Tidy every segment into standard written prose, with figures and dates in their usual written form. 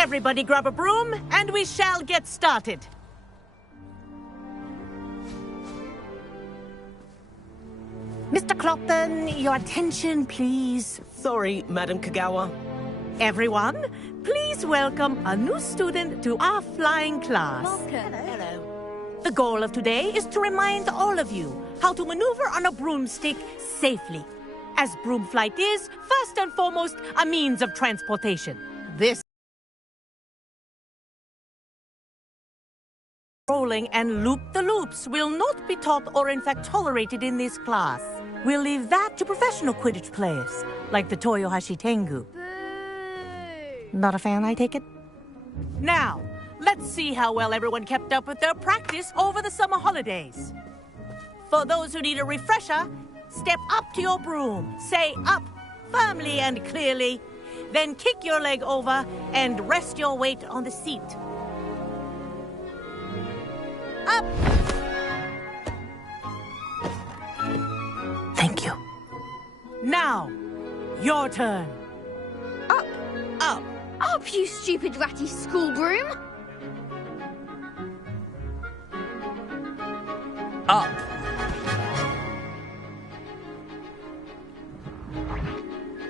Everybody grab a broom, and we shall get started. Mr. Clopton, your attention, please. Sorry, Madam Kagawa. Everyone, please welcome a new student to our flying class. Welcome. Hello. The goal of today is to remind all of you how to maneuver on a broomstick safely, as broom flight is, first and foremost, a means of transportation. This rolling and loop-the-loops will not be taught or in fact tolerated in this class. We'll leave that to professional Quidditch players, like the Toyohashi Tengu. Not a fan, I take it? Now, let's see how well everyone kept up with their practice over the summer holidays. For those who need a refresher, step up to your broom, say up firmly and clearly, then kick your leg over and rest your weight on the seat. Up! Thank you. Now, your turn. Up. Up. Up, you stupid ratty school broom. Up.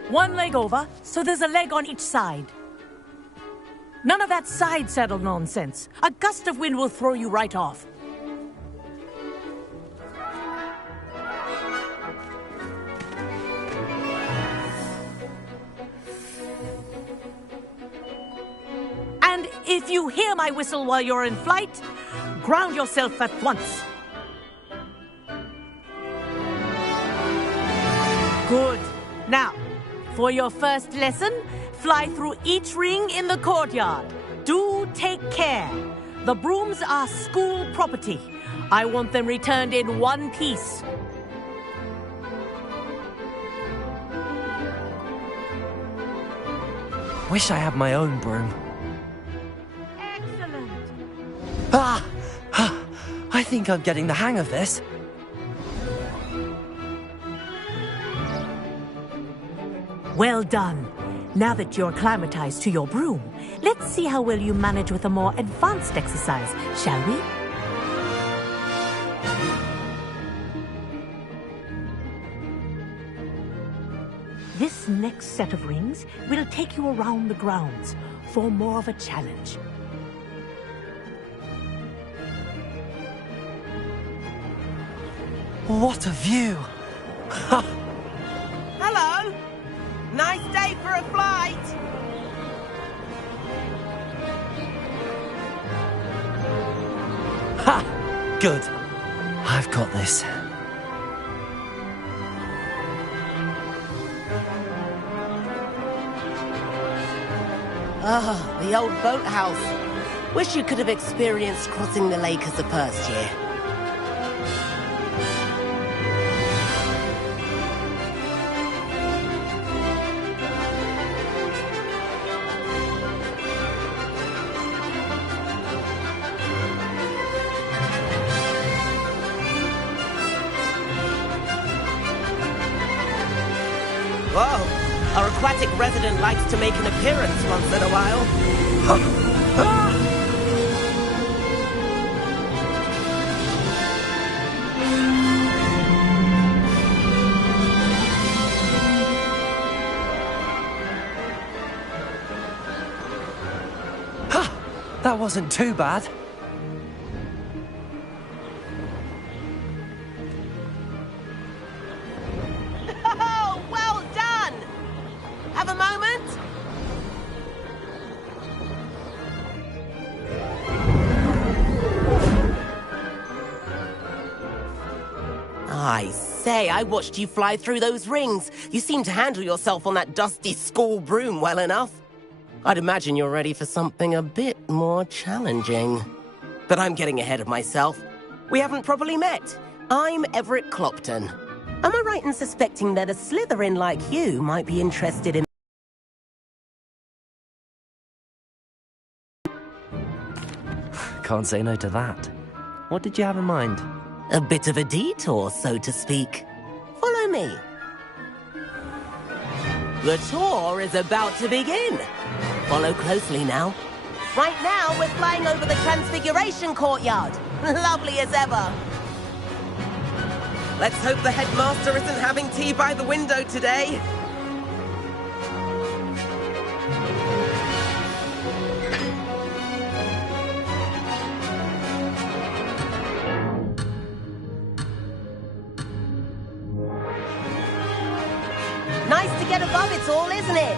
One leg over, so there's a leg on each side. None of that side saddle nonsense. A gust of wind will throw you right off. And if you hear my whistle while you're in flight, ground yourself at once. Good. Now, for your first lesson, fly through each ring in the courtyard. Do take care. The brooms are school property. I want them returned in one piece. Wish I had my own broom. Excellent. Ah! I think I'm getting the hang of this. Well done. Now that you're acclimatized to your broom, let's see how well you manage with a more advanced exercise, shall we? This next set of rings will take you around the grounds for more of a challenge. What a view! Hello! Nice day for a flight! Ha! Good. I've got this. Ah, the old boathouse. Wish you could have experienced crossing the lake as a first year. Whoa! Our aquatic resident likes to make an appearance once in a while. That wasn't too bad. Oh, well done! Have a moment? I say, I watched you fly through those rings. You seem to handle yourself on that dusty school broom well enough. I'd imagine you're ready for something a bit more challenging. But I'm getting ahead of myself. We haven't properly met. I'm Everett Clopton. Am I right in suspecting that a Slytherin like you might be interested in... Can't say no to that. What did you have in mind? A bit of a detour, so to speak. Follow me. The tour is about to begin. Follow closely now. Right now, we're flying over the Transfiguration Courtyard. Lovely as ever. Let's hope the headmaster isn't having tea by the window today. Nice to get above it all, isn't it?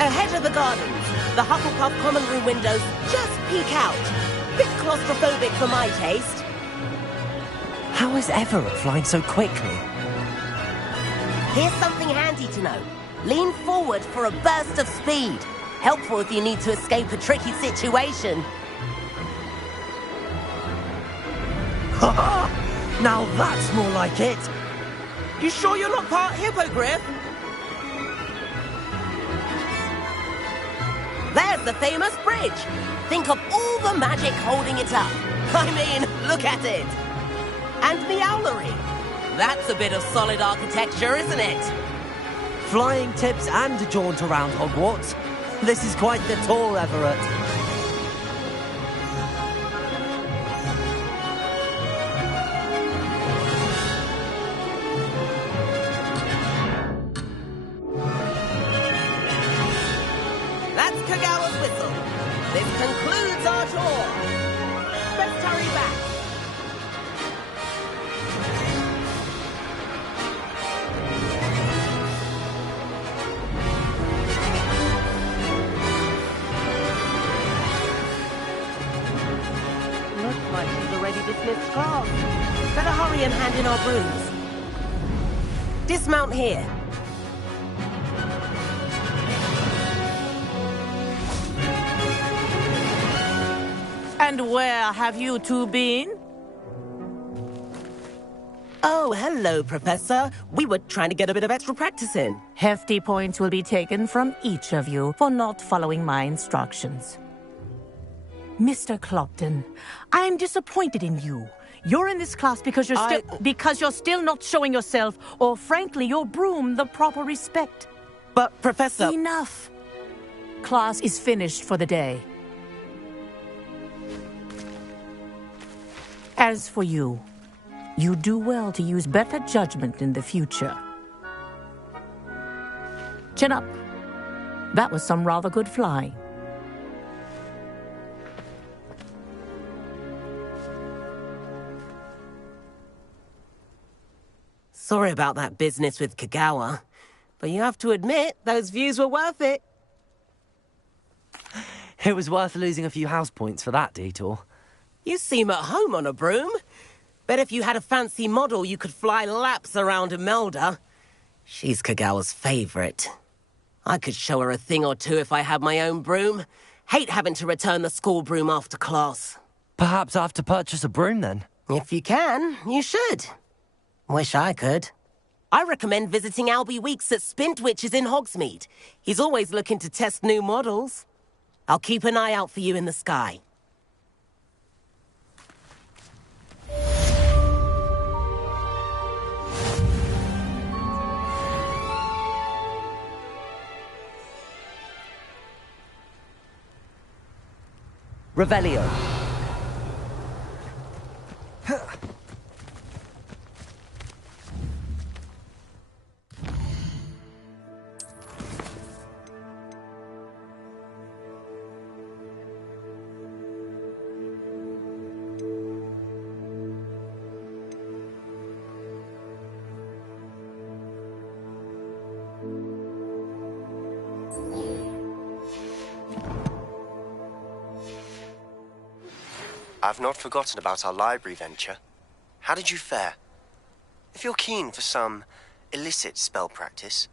Ahead of the gardens, the Hufflepuff common room windows just peek out. Bit claustrophobic for my taste. How is Everett flying so quickly? Here's something handy to know. Lean forward for a burst of speed. Helpful if you need to escape a tricky situation. Now that's more like it. You sure you're not part hippogriff? There's the famous bridge. Think of all the magic holding it up. I mean, look at it. And the owlery. That's a bit of solid architecture, isn't it? Flying tips and a jaunt around Hogwarts. This is quite the tour, Everett. That's Kagawa's whistle. This concludes our tour. Let's hurry back. Looks like she's already dismissed class. Better hurry and hand in our brooms. Dismount here. And where have you two been? Oh, hello, Professor. We were trying to get a bit of extra practice in. Hefty points will be taken from each of you for not following my instructions. Mr. Clopton, I am disappointed in you. You're in this class because you're still not showing yourself, or frankly, your broom, the proper respect. But, Professor... Enough. Class is finished for the day. As for you, you do well to use better judgment in the future. Chin up. That was some rather good flying. Sorry about that business with Kagawa, but you have to admit, those views were worth it. It was worth losing a few house points for that detour. You seem at home on a broom. Bet if you had a fancy model, you could fly laps around Imelda. She's Kagawa's favorite. I could show her a thing or two if I had my own broom. Hate having to return the school broom after class. Perhaps I have to purchase a broom then. If you can, you should. Wish I could. I recommend visiting Albie Weeks at Spintwitches in Hogsmeade. He's always looking to test new models. I'll keep an eye out for you in the sky. Revelio. I've not forgotten about our library venture. How did you fare? If you're keen for some illicit spell practice,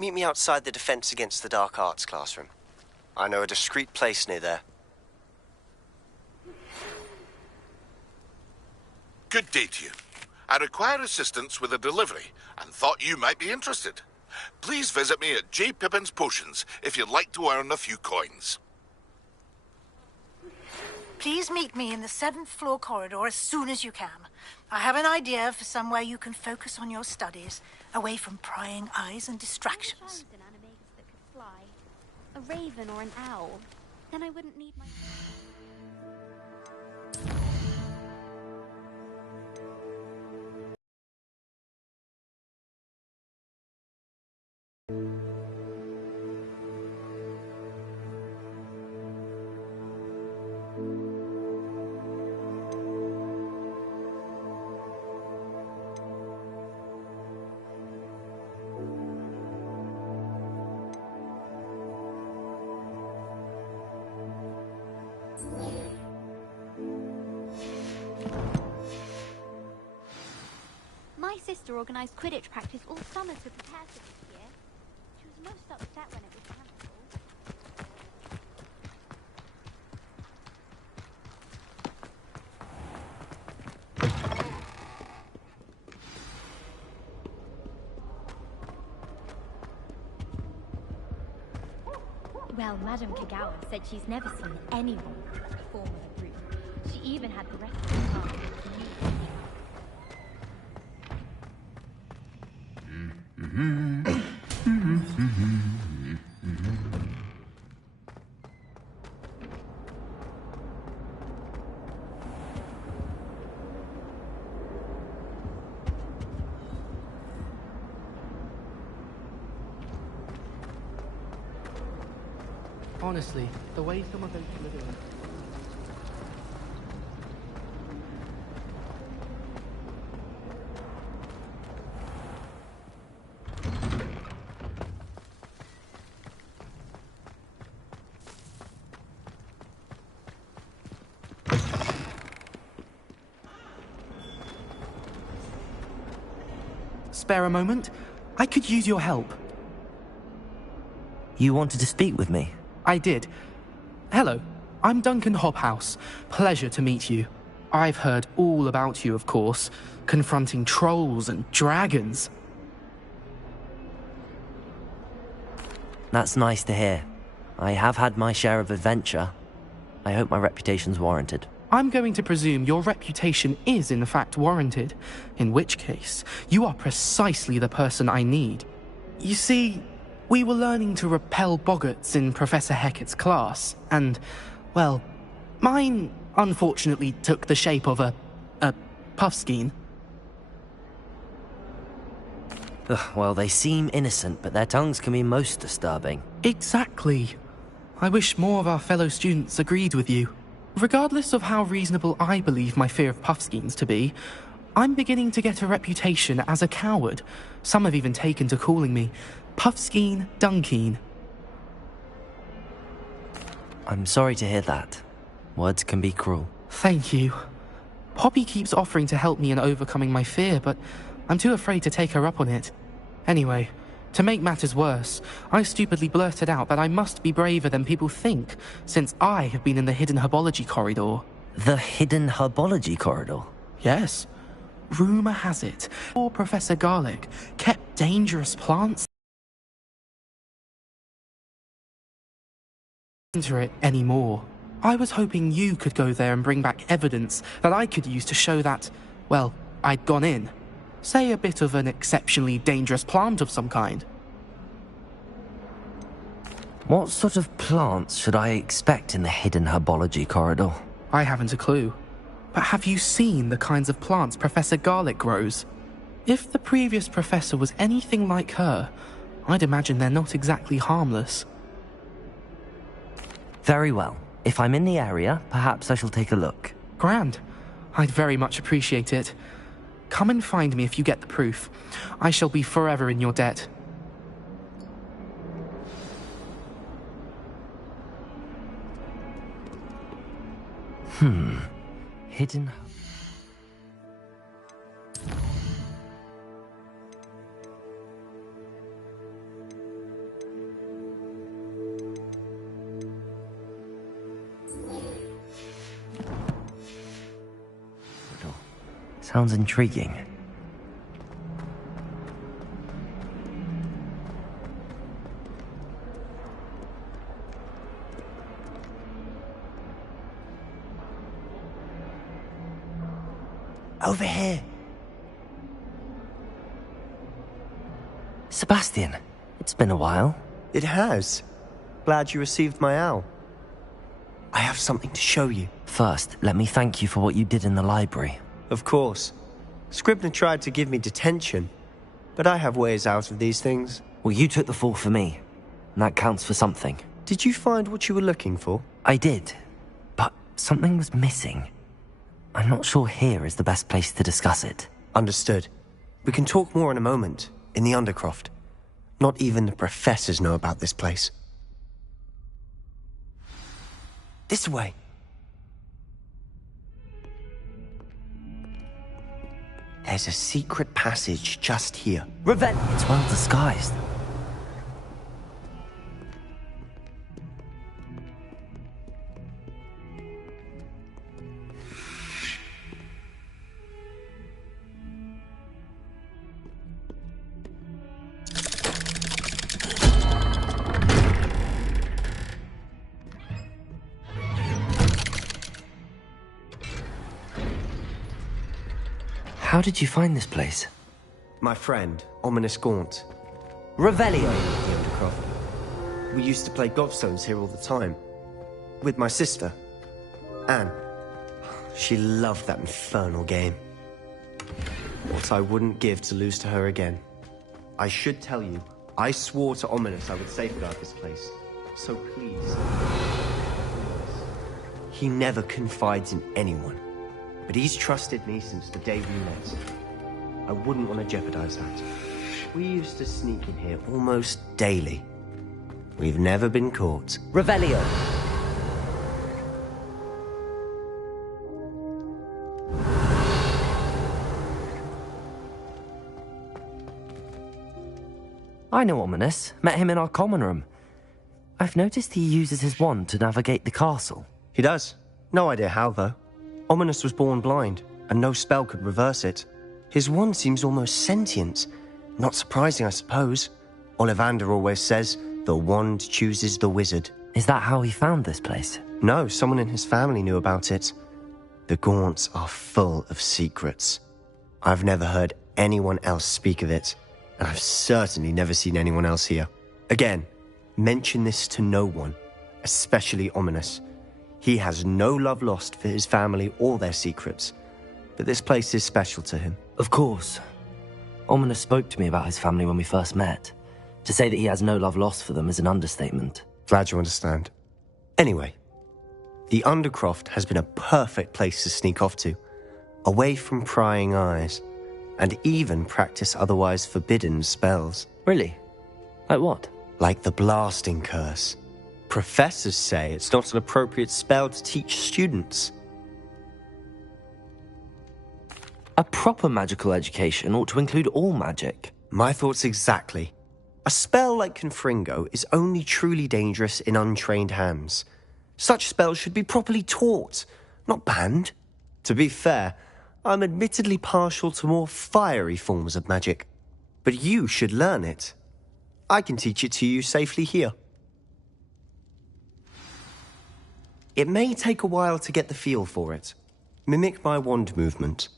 meet me outside the Defense Against the Dark Arts classroom. I know a discreet place near there. Good day to you. I require assistance with a delivery and thought you might be interested. Please visit me at J. Pippin's Potions if you'd like to earn a few coins. Please meet me in the 7th floor corridor as soon as you can. I have an idea for somewhere you can focus on your studies away from prying eyes and distractions. An animagus that could fly. A raven or an owl. Then I wouldn't need my... My sister organised Quidditch practice all summer to prepare for this year. She was most upset when it was cancelled. Well, Madame Kagawa said she's never seen anyone with the form of a broom. She even had the rest of the class use Honestly, the way some of those living... Spare a moment? I could use your help. You wanted to speak with me? I did. Hello, I'm Duncan Hobhouse. Pleasure to meet you. I've heard all about you, of course, confronting trolls and dragons. That's nice to hear. I have had my share of adventure. I hope my reputation's warranted. I'm going to presume your reputation is in fact warranted, in which case, you are precisely the person I need. You see, we were learning to repel boggarts in Professor Hecat's class, and, well, mine unfortunately took the shape of a puffskein. Well, they seem innocent, but their tongues can be most disturbing. Exactly. I wish more of our fellow students agreed with you. Regardless of how reasonable I believe my fear of puffskeins to be, I'm beginning to get a reputation as a coward. Some have even taken to calling me Puffskein Dunkeen. I'm sorry to hear that. Words can be cruel. Thank you. Poppy keeps offering to help me in overcoming my fear, but I'm too afraid to take her up on it. Anyway, to make matters worse, I stupidly blurted out that I must be braver than people think, since I have been in the hidden herbology corridor. The hidden herbology corridor? Yes. Rumour has it, poor Professor Garlic kept dangerous plants. Enter it anymore. I was hoping you could go there and bring back evidence that I could use to show that, well, I'd gone in. Say a bit of an exceptionally dangerous plant of some kind. What sort of plants should I expect in the hidden herbology corridor? I haven't a clue. But have you seen the kinds of plants Professor Garlic grows? If the previous professor was anything like her, I'd imagine they're not exactly harmless. Very well. If I'm in the area, perhaps I shall take a look. Grand. I'd very much appreciate it. Come and find me if you get the proof. I shall be forever in your debt. Hidden... Sounds intriguing. Over here. Sebastian, it's been a while. It has. Glad you received my owl. I have something to show you. First, let me thank you for what you did in the library. Of course. Scribner tried to give me detention, but I have ways out of these things. Well, you took the fall for me, and that counts for something. Did you find what you were looking for? I did, but something was missing. I'm not sure here is the best place to discuss it. Understood. We can talk more in a moment, in the Undercroft. Not even the professors know about this place. This way. There's a secret passage just here. Revelio! It's well disguised. How did you find this place? My friend, Ominous Gaunt. Revelio! The Undercroft. We used to play gobstones here all the time. With my sister, Anne. She loved that infernal game. What I wouldn't give to lose to her again. I should tell you, I swore to Ominous I would safeguard this place. So please. He never confides in anyone. But he's trusted me since the day we met. I wouldn't want to jeopardize that. We used to sneak in here almost daily. We've never been caught. Revelio! I know Ominous. Met him in our common room. I've noticed he uses his wand to navigate the castle. He does. No idea how, though. Ominous was born blind, and no spell could reverse it. His wand seems almost sentient. Not surprising, I suppose. Ollivander always says, the wand chooses the wizard. Is that how he found this place? No, someone in his family knew about it. The Gaunts are full of secrets. I've never heard anyone else speak of it, and I've certainly never seen anyone else here. Again, mention this to no one, especially Ominous. He has no love lost for his family or their secrets, but this place is special to him. Of course. Ominous spoke to me about his family when we first met. To say that he has no love lost for them is an understatement. Glad you understand. Anyway, the Undercroft has been a perfect place to sneak off to, away from prying eyes, and even practice otherwise forbidden spells. Really? Like what? Like the blasting curse. Professors say it's not an appropriate spell to teach students. A proper magical education ought to include all magic. My thoughts exactly. A spell like Confringo is only truly dangerous in untrained hands. Such spells should be properly taught, not banned. To be fair, I'm admittedly partial to more fiery forms of magic. But you should learn it. I can teach it to you safely here. It may take a while to get the feel for it. Mimic my wand movement.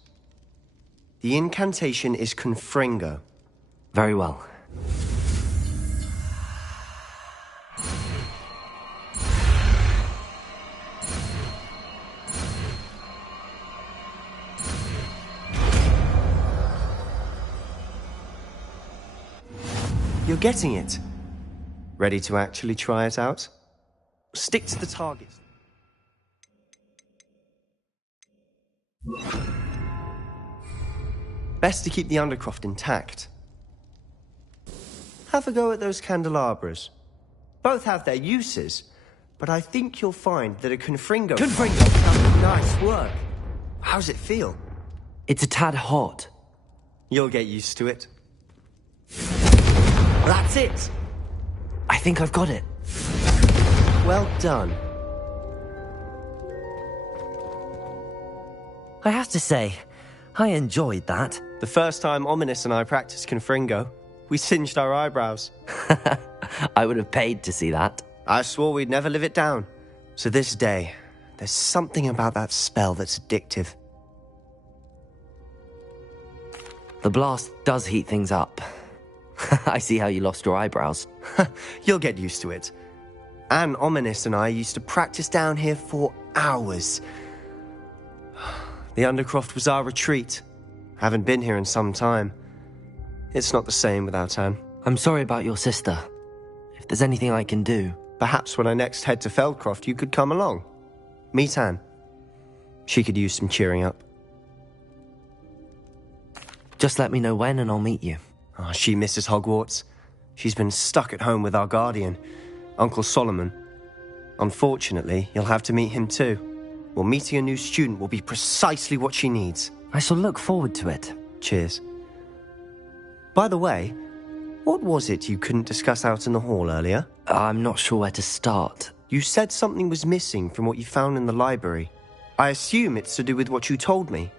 The incantation is Confringo. Very well. You're getting it. Ready to actually try it out? Stick to the target. Best to keep the Undercroft intact. Have a go at those candelabras. Both have their uses, but I think you'll find that a Confringo... Confringo! Nice work. How's it feel? It's a tad hot. You'll get used to it. That's it! I think I've got it. Well done. I have to say, I enjoyed that. The first time Ominous and I practiced Confringo, we singed our eyebrows. I would have paid to see that. I swore we'd never live it down. To this day, there's something about that spell that's addictive. The blast does heat things up. I see how you lost your eyebrows. You'll get used to it. Anne Ominous and I used to practice down here for hours. The Undercroft was our retreat. Haven't been here in some time. It's not the same without Anne. I'm sorry about your sister. If there's anything I can do... Perhaps when I next head to Feldcroft, you could come along. Meet Anne. She could use some cheering up. Just let me know when and I'll meet you. Oh, she misses Hogwarts. She's been stuck at home with our guardian, Uncle Solomon. Unfortunately, you'll have to meet him too. Well, meeting a new student will be precisely what she needs. I shall look forward to it. Cheers. By the way, what was it you couldn't discuss out in the hall earlier? I'm not sure where to start. You said something was missing from what you found in the library. I assume it's to do with what you told me.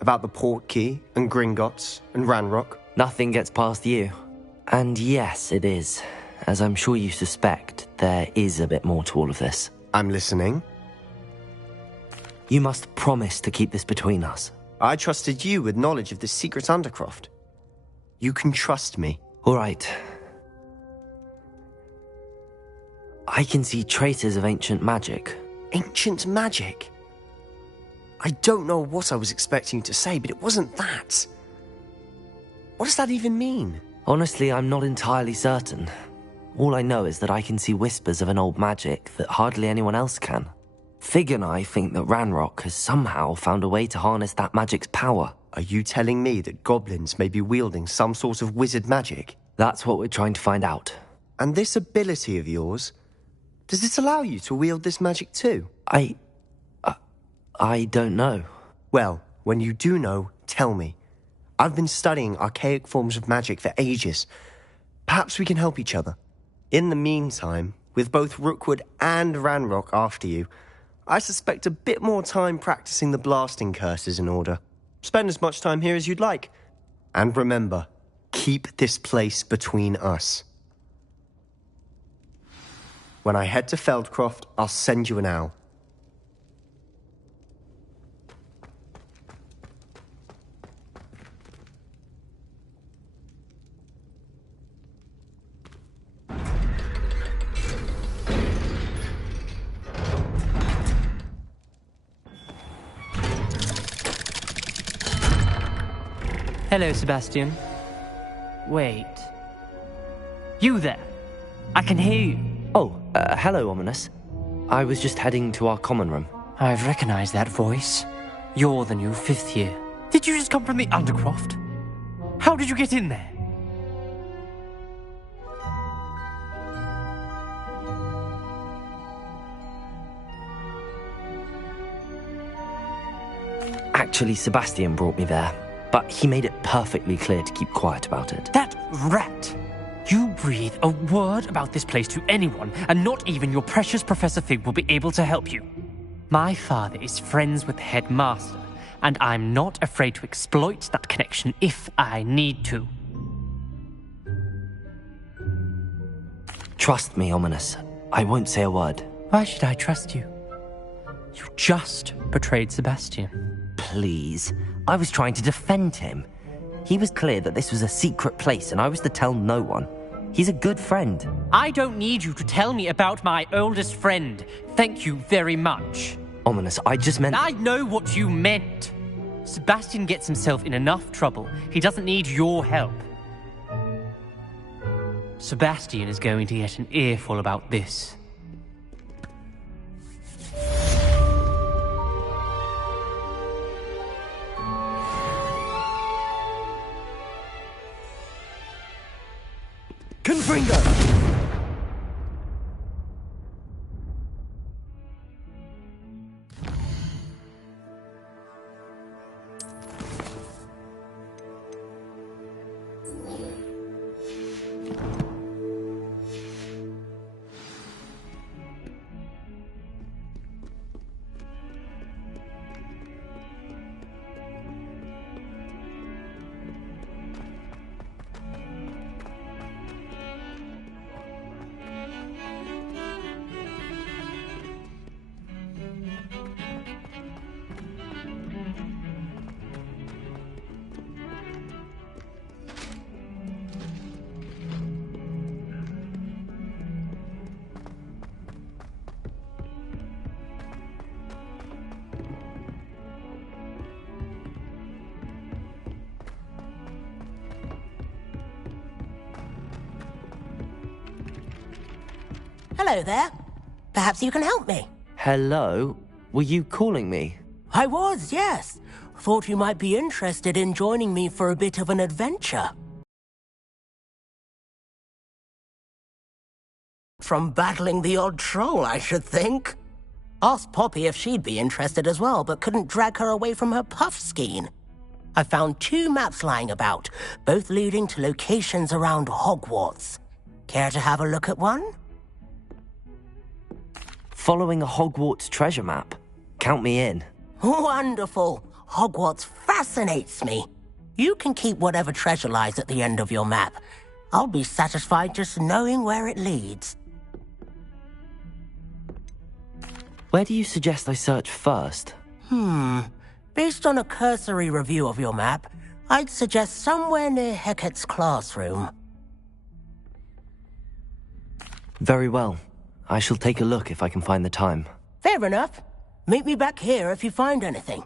About the Portkey, and Gringotts, and Ranrock. Nothing gets past you. And yes, it is. As I'm sure you suspect, there is a bit more to all of this. I'm listening. You must promise to keep this between us. I trusted you with knowledge of the secret Undercroft. You can trust me. All right. I can see traces of ancient magic. Ancient magic? I don't know what I was expecting you to say, but it wasn't that. What does that even mean? Honestly, I'm not entirely certain. All I know is that I can see whispers of an old magic that hardly anyone else can. Fig and I think that Ranrock has somehow found a way to harness that magic's power. Are you telling me that goblins may be wielding some sort of wizard magic? That's what we're trying to find out. And this ability of yours, does it allow you to wield this magic too? I don't know. Well, when you do know, tell me. I've been studying archaic forms of magic for ages. Perhaps we can help each other. In the meantime, with both Rookwood and Ranrock after you, I suspect a bit more time practicing the blasting curse is in order. Spend as much time here as you'd like. And remember, keep this place between us. When I head to Feldcroft, I'll send you an owl. Hello, Sebastian. Wait. You there? I can hear you. Oh, hello, Ominous. I was just heading to our common room. I've recognized that voice. You're the new 5th year. Did you just come from the Undercroft? How did you get in there? Actually, Sebastian brought me there, but he made it perfectly clear to keep quiet about it. That rat! You breathe a word about this place to anyone, and not even your precious Professor Fig will be able to help you. My father is friends with the headmaster, and I'm not afraid to exploit that connection if I need to. Trust me, Ominous. I won't say a word. Why should I trust you? You just betrayed Sebastian. Please. I was trying to defend him. He was clear that this was a secret place and I was to tell no one. He's a good friend. I don't need you to tell me about my oldest friend. Thank you very much. Ominous, I just meant... I know what you meant. Sebastian gets himself in enough trouble. He doesn't need your help. Sebastian is going to get an earful about this. Confringo! Hello there. Perhaps you can help me. Hello? Were you calling me? I was, yes. Thought you might be interested in joining me for a bit of an adventure. From battling the odd troll, I should think. Asked Poppy if she'd be interested as well, but couldn't drag her away from her puff skein. I found 2 maps lying about, both leading to locations around Hogwarts. Care to have a look at one? Following a Hogwarts treasure map? Count me in. Wonderful. Hogwarts fascinates me. You can keep whatever treasure lies at the end of your map. I'll be satisfied just knowing where it leads. Where do you suggest I search first? Based on a cursory review of your map, I'd suggest somewhere near Hecat's classroom. Very well. I shall take a look if I can find the time. Fair enough. Meet me back here if you find anything.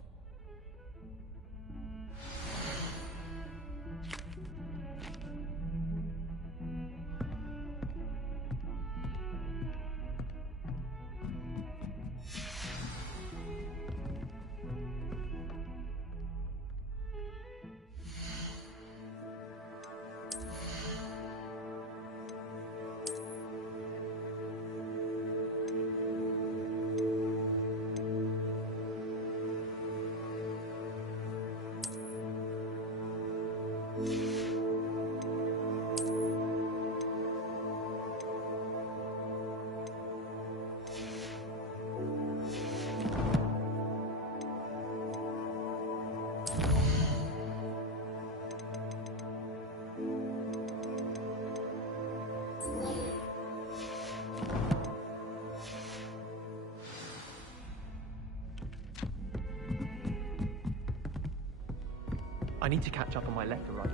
I need to catch up on my letter writing.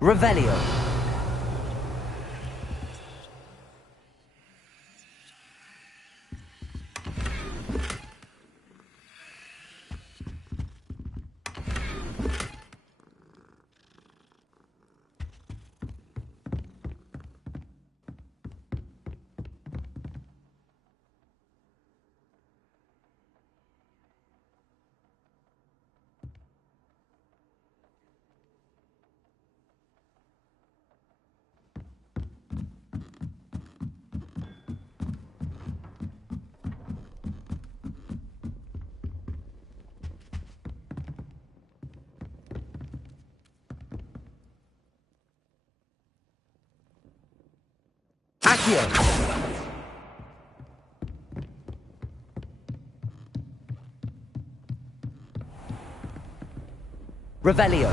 Revelio. Accio! Revelio.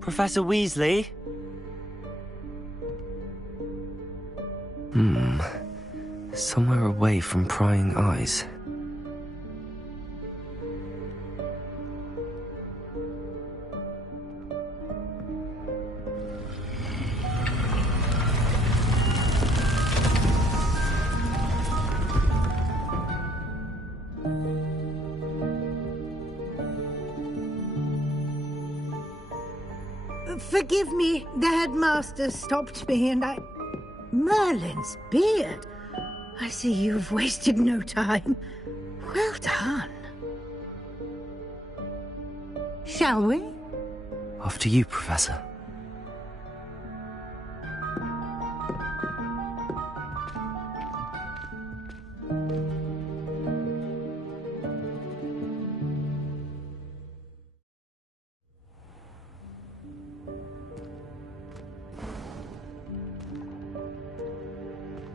Professor Weasley? Somewhere away from prying eyes. Forgive me, the headmaster stopped me and I... Merlin's beard. I see you've wasted no time. Well done. Shall we? After you, Professor.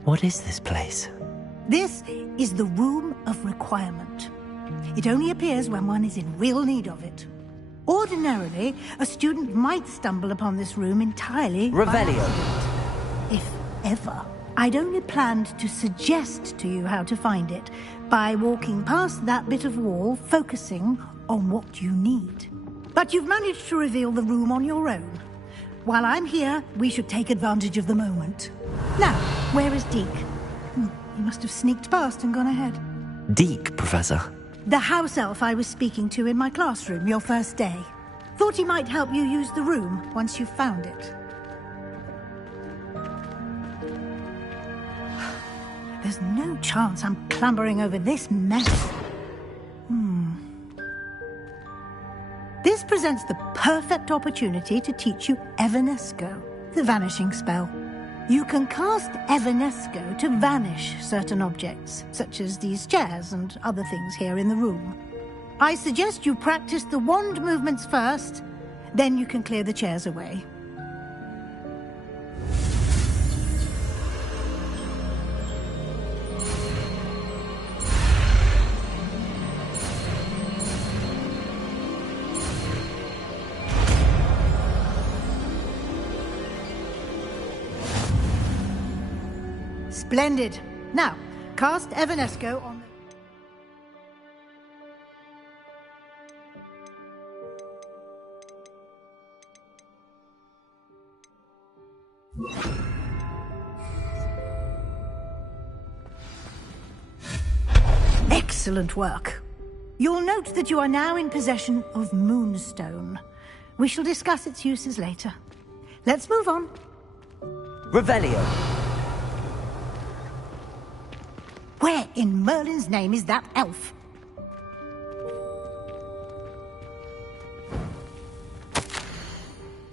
What is this place? This is the Room of Requirement. It only appears when one is in real need of it. Ordinarily, a student might stumble upon this room entirely by Revelio. accident. If ever. I'd only planned to suggest to you how to find it by walking past that bit of wall, focusing on what you need. But you've managed to reveal the room on your own. While I'm here, we should take advantage of the moment. Now, where is Deke? He must have sneaked past and gone ahead. Deke, Professor. The house elf I was speaking to in my classroom your first day. Thought he might help you use the room once you found it. There's no chance I'm clambering over this mess. This presents the perfect opportunity to teach you Evanesco, the vanishing spell. You can cast Evanesco to vanish certain objects, such as these chairs and other things here in the room. I suggest you practice the wand movements first, then you can clear the chairs away. Splendid. Now, cast Evanesco on the... Excellent work. You'll note that you are now in possession of Moonstone. We shall discuss its uses later. Let's move on. Revelio. Where in Merlin's name is that elf?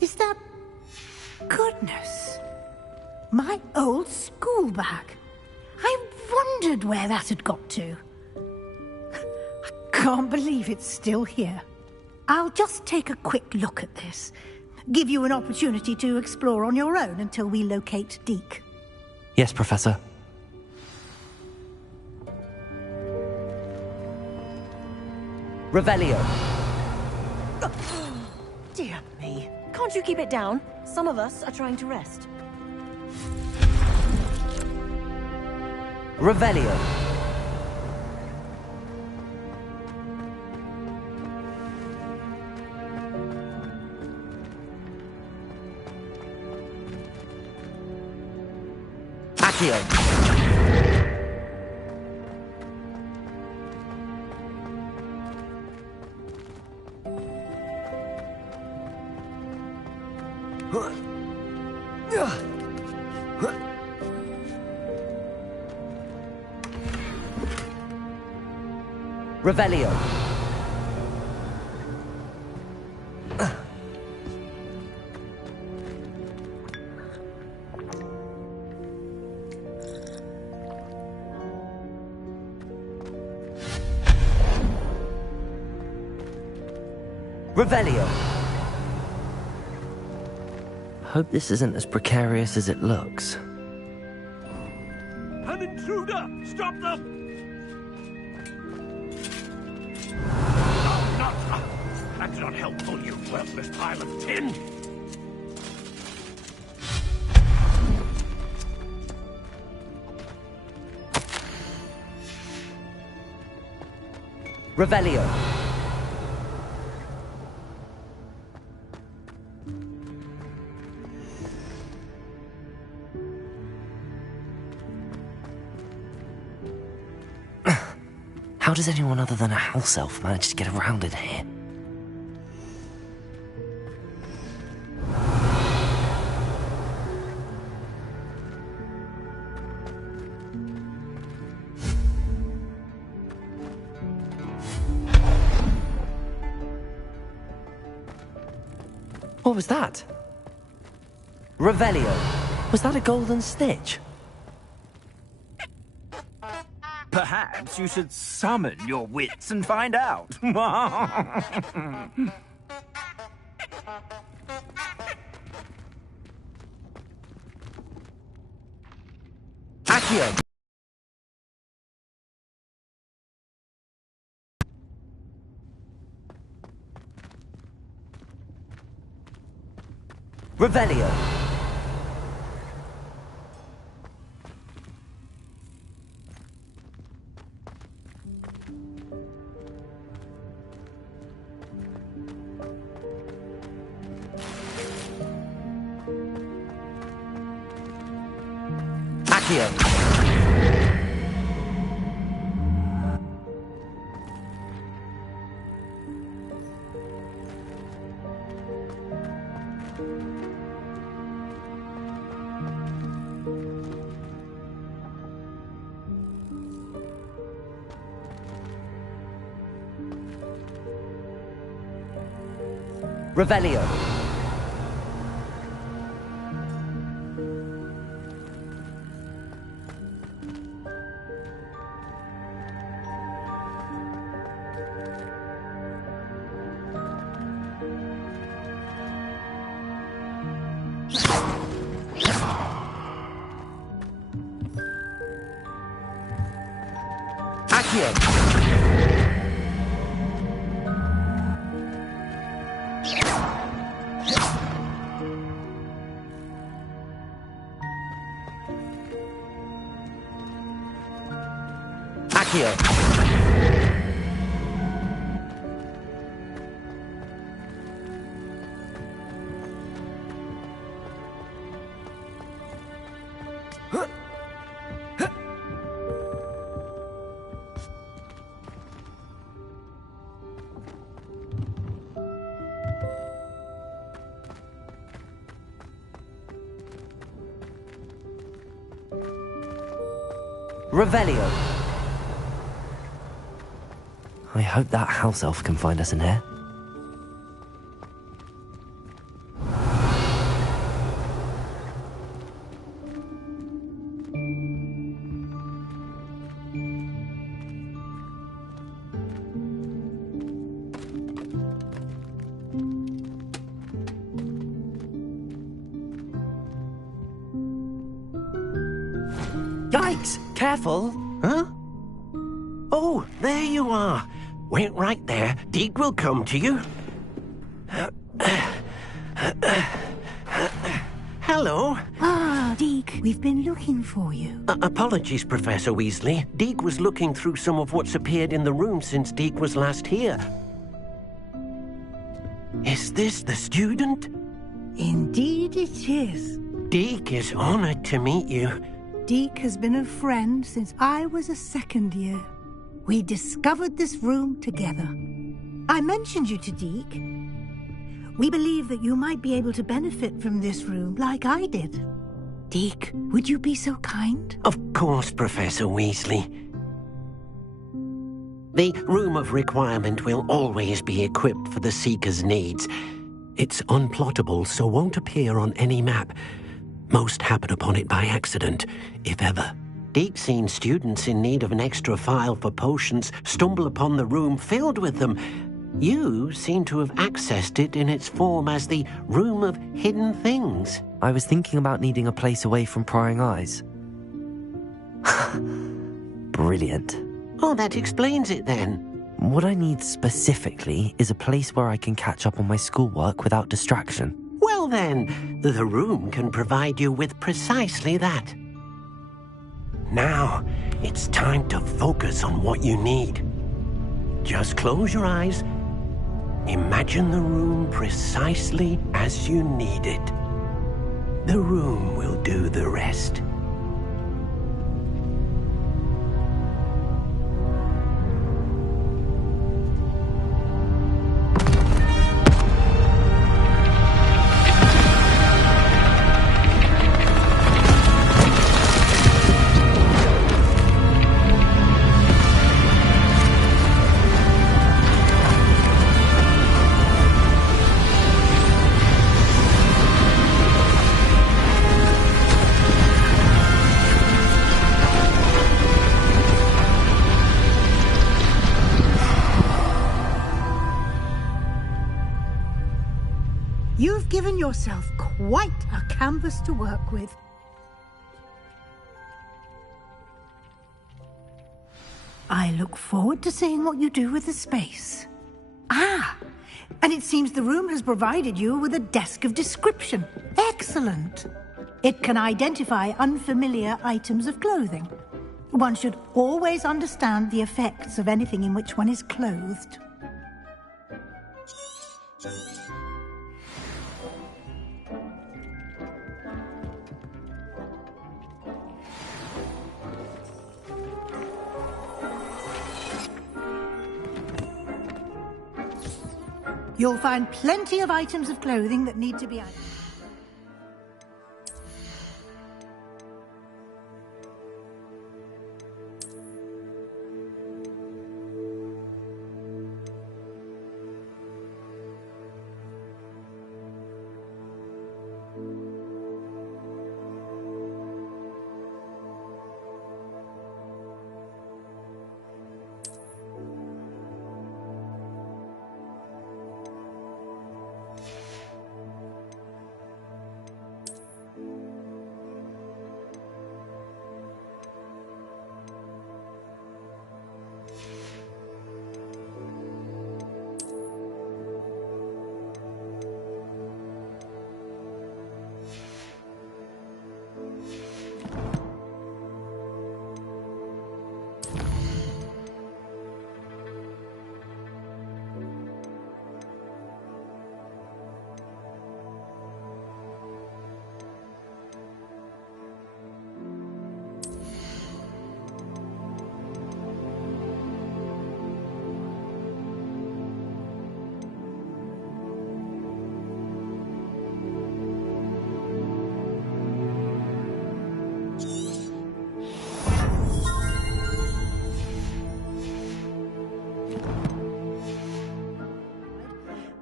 Is that... Goodness. My old school bag. I wondered where that had got to. I can't believe it's still here. I'll just take a quick look at this. Give you an opportunity to explore on your own until we locate Deke. Yes, Professor. Revelio. Dear me. Can't you keep it down? Some of us are trying to rest. Revelio. Accio. Revelio. Revelio. Hope this isn't as precarious as it looks. An intruder! Stop them! That's not helpful, you worthless pile of tin! Revelio. How does anyone other than a house elf manage to get around in here? What was that? Revelio. Was that a golden snitch? Perhaps you should summon your wits and find out. Accio! Revelio. Accio. Revelio. Accio. Accio. Revelio. I hope that house elf can find us in here. Yikes! Careful! Huh? Oh, there you are. Wait right there. Deke will come to you. Hello. Ah, Deke, we've been looking for you. Apologies, Professor Weasley. Deke was looking through some of what's appeared in the room since Deke was last here. Is this the student? Indeed it is. Deke is honored to meet you. Deke has been a friend since I was a second year. We discovered this room together. I mentioned you to Deke. We believe that you might be able to benefit from this room like I did. Deke, would you be so kind? Of course, Professor Weasley. The Room of Requirement will always be equipped for the Seeker's needs. It's unplottable, so won't appear on any map. Most happen upon it by accident, if ever. Deke's seen students in need of an extra file for potions stumble upon the room filled with them. You seem to have accessed it in its form as the Room of Hidden Things. I was thinking about needing a place away from prying eyes. Brilliant. Oh, that explains it then. What I need specifically is a place where I can catch up on my schoolwork without distraction. Well then, the room can provide you with precisely that. Now, it's time to focus on what you need. Just close your eyes. Imagine the room precisely as you need it. The room will do the rest. You've given yourself quite a canvas to work with. I look forward to seeing what you do with the space. Ah, and it seems the room has provided you with a desk of description. Excellent. It can identify unfamiliar items of clothing. One should always understand the effects of anything in which one is clothed. You'll find plenty of items of clothing that need to be identified.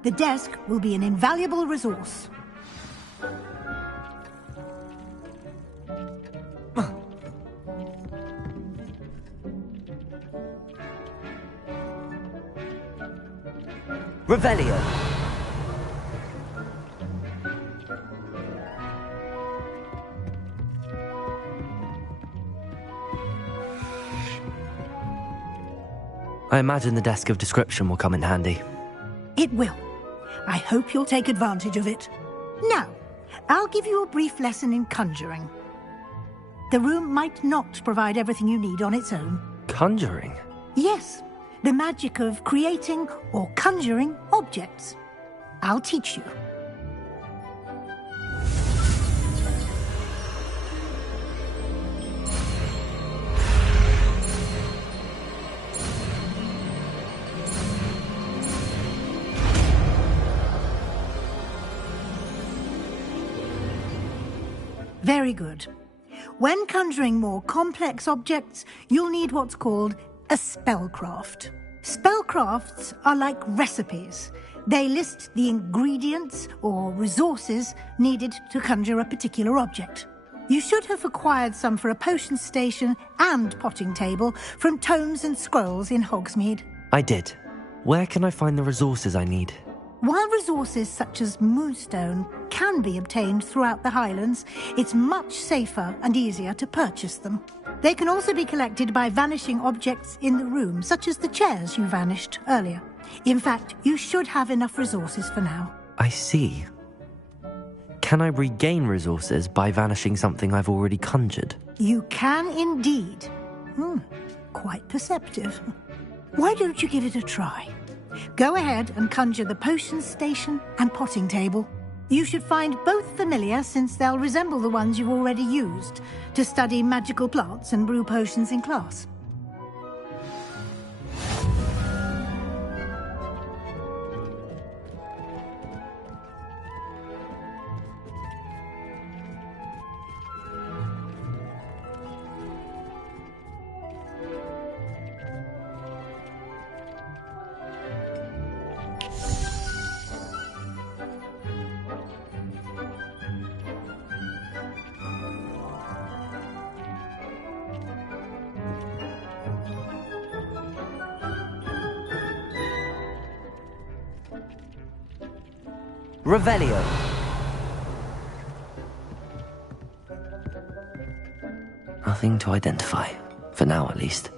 The desk will be an invaluable resource. Revelio. I imagine the desk of description will come in handy. It will. I hope you'll take advantage of it. Now, I'll give you a brief lesson in conjuring. The room might not provide everything you need on its own. Conjuring? Yes, the magic of creating or conjuring objects. I'll teach you. Very good. When conjuring more complex objects, you'll need what's called a spellcraft. Spellcrafts are like recipes. They list the ingredients or resources needed to conjure a particular object. You should have acquired some for a potion station and potting table from tomes and scrolls in Hogsmeade. I did. Where can I find the resources I need? While resources such as moonstone can be obtained throughout the Highlands, it's much safer and easier to purchase them. They can also be collected by vanishing objects in the room, such as the chairs you vanished earlier. In fact, you should have enough resources for now. I see. Can I regain resources by vanishing something I've already conjured? You can indeed. Quite perceptive. Why don't you give it a try? Go ahead and conjure the potion station and potting table. You should find both familiar, since they'll resemble the ones you've already used to study magical plants and brew potions in class. Revelio. Nothing to identify, for now at least.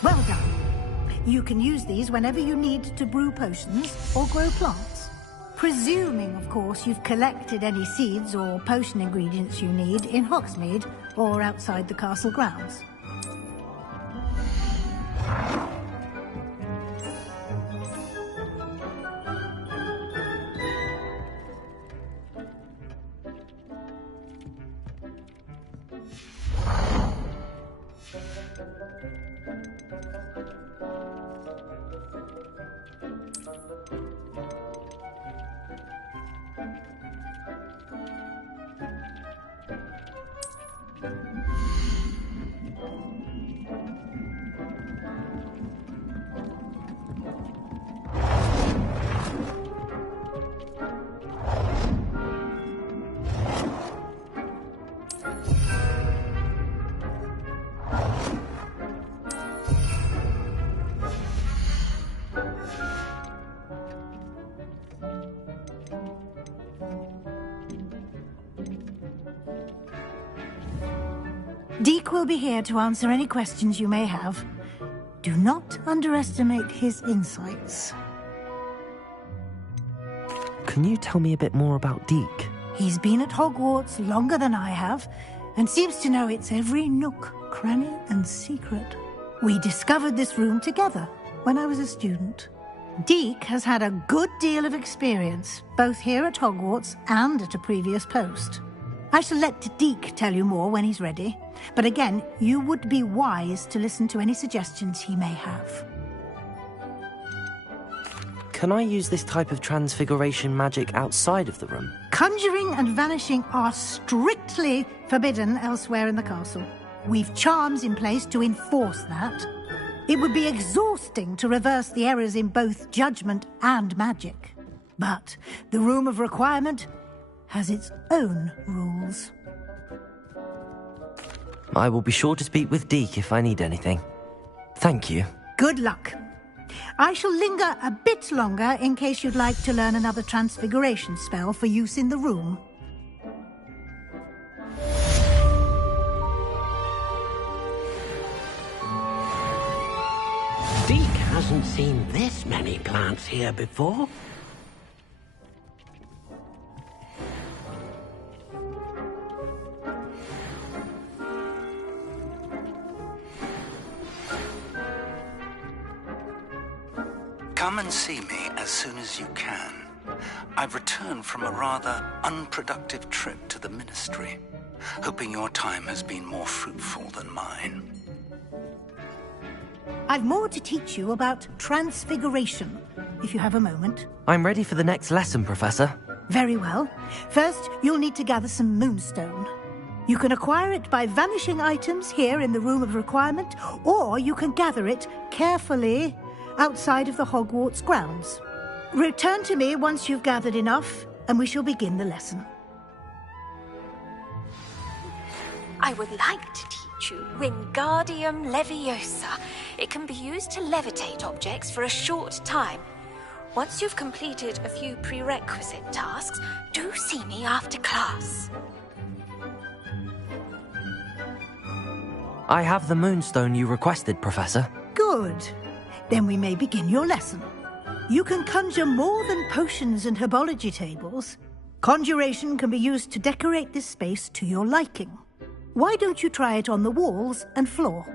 Well done. You can use these whenever you need to brew potions or grow plants. Presuming, of course, you've collected any seeds or potion ingredients you need in Hogsmeade or outside the castle grounds. Deke will be here to answer any questions you may have. Do not underestimate his insights. Can you tell me a bit more about Deke? He's been at Hogwarts longer than I have, and seems to know its every nook, cranny, and secret. We discovered this room together when I was a student. Deke has had a good deal of experience, both here at Hogwarts and at a previous post. I shall let Deke tell you more when he's ready, but again, you would be wise to listen to any suggestions he may have. Can I use this type of transfiguration magic outside of the room? Conjuring and vanishing are strictly forbidden elsewhere in the castle. We've charms in place to enforce that. It would be exhausting to reverse the errors in both judgment and magic. But the Room of Requirement has its own rules. I will be sure to speak with Deke if I need anything. Thank you. Good luck. I shall linger a bit longer in case you'd like to learn another transfiguration spell for use in the room. Deke hasn't seen this many plants here before. Come and see me as soon as you can. I've returned from a rather unproductive trip to the Ministry, hoping your time has been more fruitful than mine. I've more to teach you about transfiguration, if you have a moment. I'm ready for the next lesson, Professor. Very well. First, you'll need to gather some moonstone. You can acquire it by vanishing items here in the Room of Requirement, or you can gather it carefully outside of the Hogwarts grounds. Return to me once you've gathered enough, and we shall begin the lesson. I would like to teach you Wingardium Leviosa. It can be used to levitate objects for a short time. Once you've completed a few prerequisite tasks, do see me after class. I have the moonstone you requested, Professor. Good. Then we may begin your lesson. You can conjure more than potions and herbology tables. Conjuration can be used to decorate this space to your liking. Why don't you try it on the walls and floor?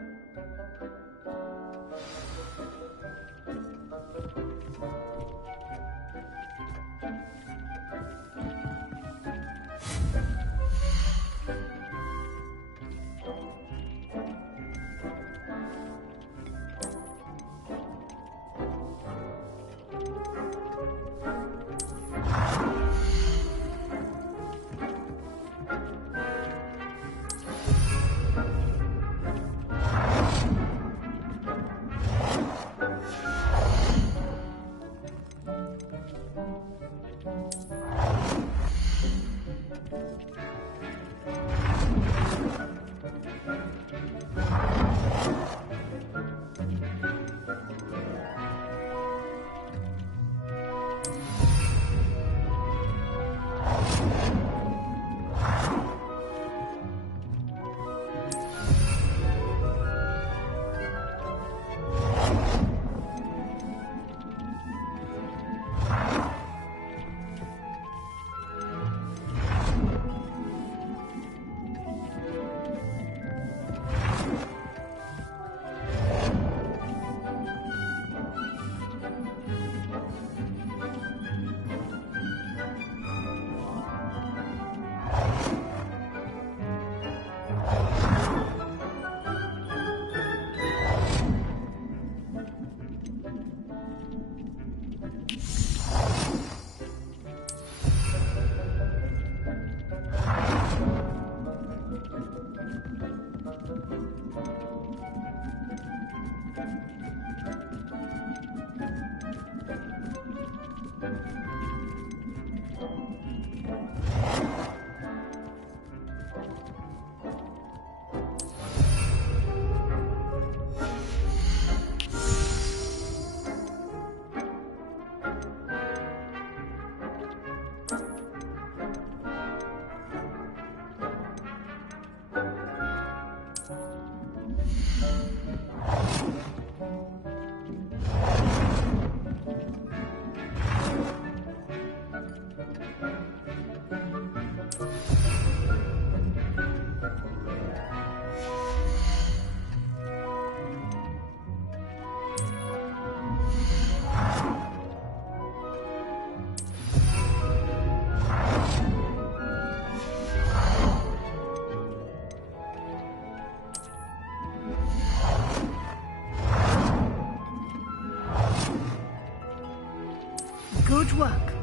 Good work.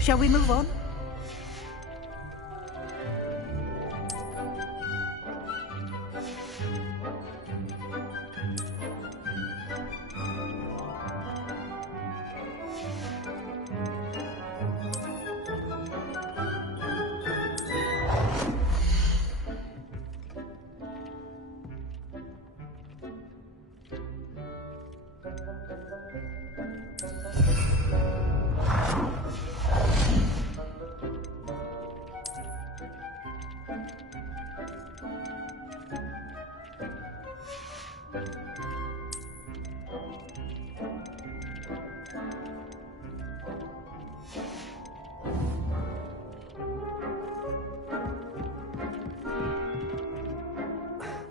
Shall we move on?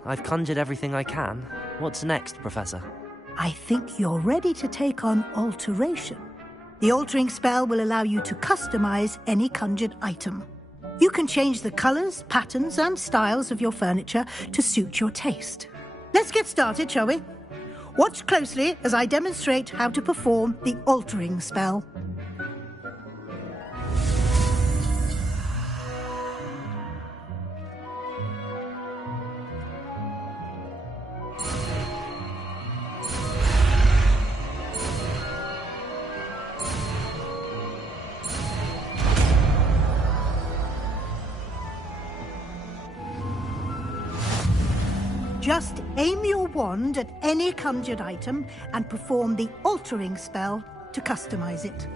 I've conjured everything I can. What's next, Professor? I think you're ready to take on alteration. The altering spell will allow you to customize any conjured item. You can change the colors, patterns, and styles of your furniture to suit your taste. Let's get started, shall we? Watch closely as I demonstrate how to perform the altering spell. Just aim your wand at any conjured item and perform the altering spell to customize it.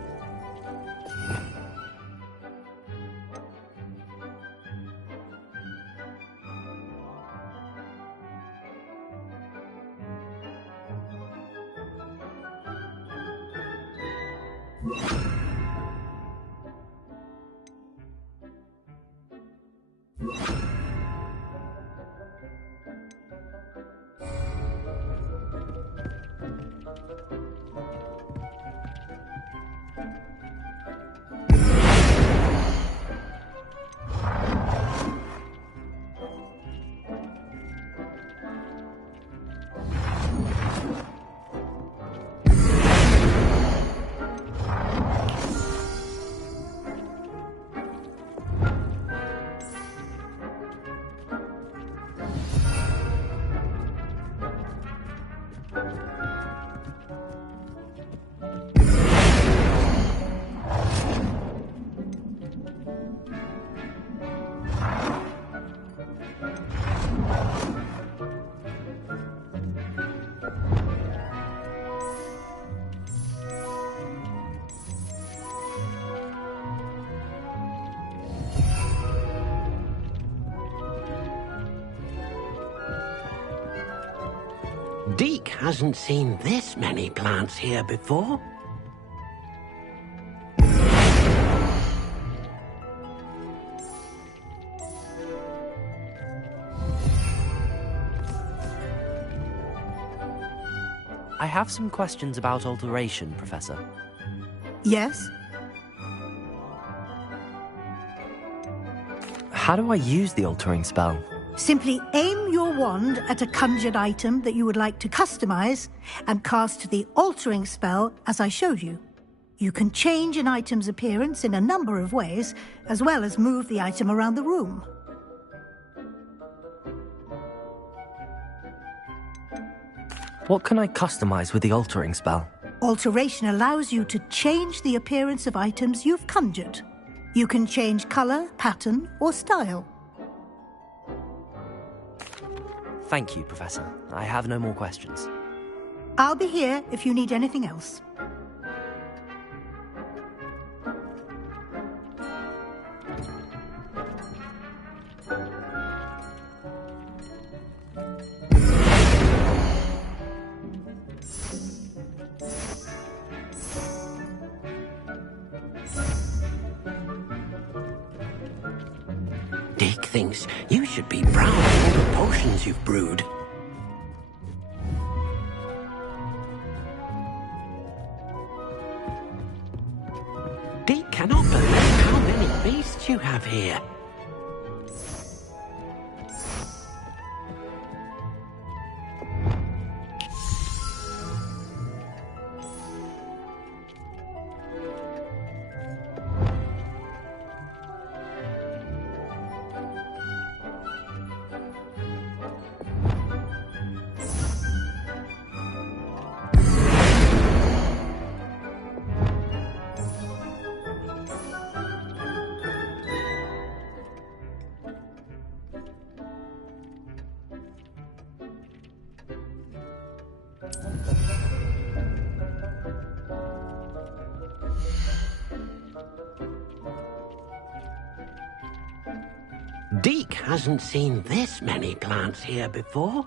Deke hasn't seen this many plants here before. I have some questions about alteration, Professor. Yes? How do I use the altering spell? Simply aim your wand at a conjured item that you would like to customize and cast the altering spell as I showed you. You can change an item's appearance in a number of ways, as well as move the item around the room. What can I customize with the altering spell? Alteration allows you to change the appearance of items you've conjured. You can change color, pattern, or style. Thank you, Professor. I have no more questions. I'll be here if you need anything else. Dick thinks you should be proud of all the potions you've brewed. Dick cannot believe how many beasts you have here. Deke hasn't seen this many plants here before.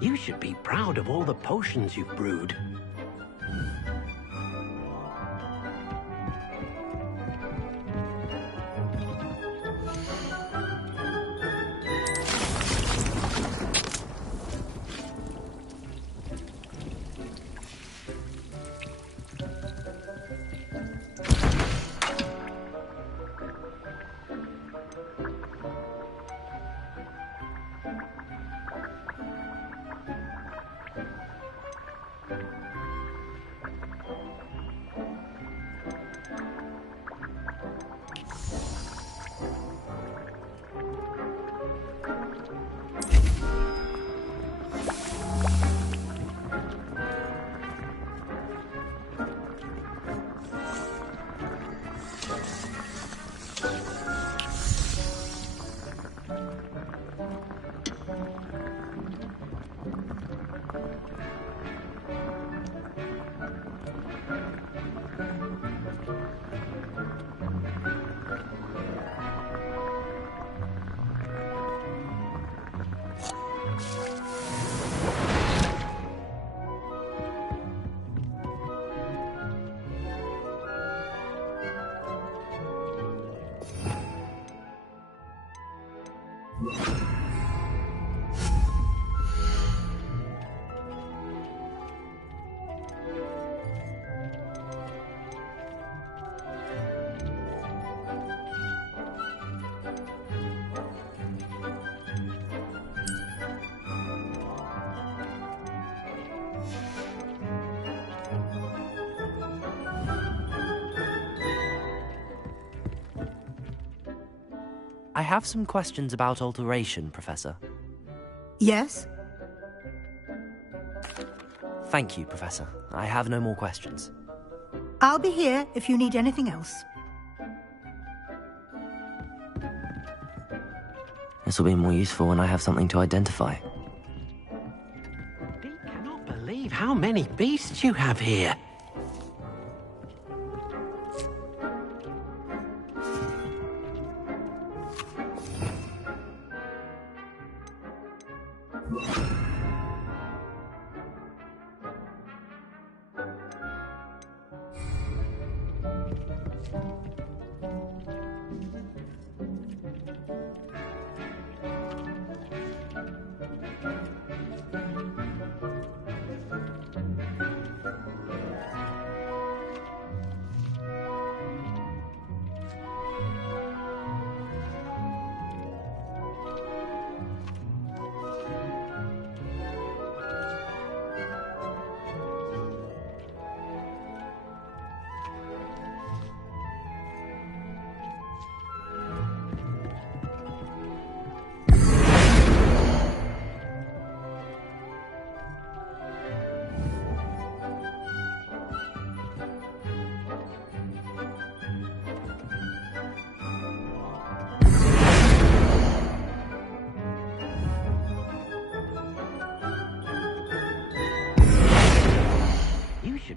You should be proud of all the potions you've brewed. I have some questions about alteration, Professor. Yes? Thank you, Professor. I have no more questions. I'll be here if you need anything else. This will be more useful when I have something to identify. I cannot believe how many beasts you have here.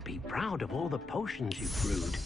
Be proud of all the potions you've brewed.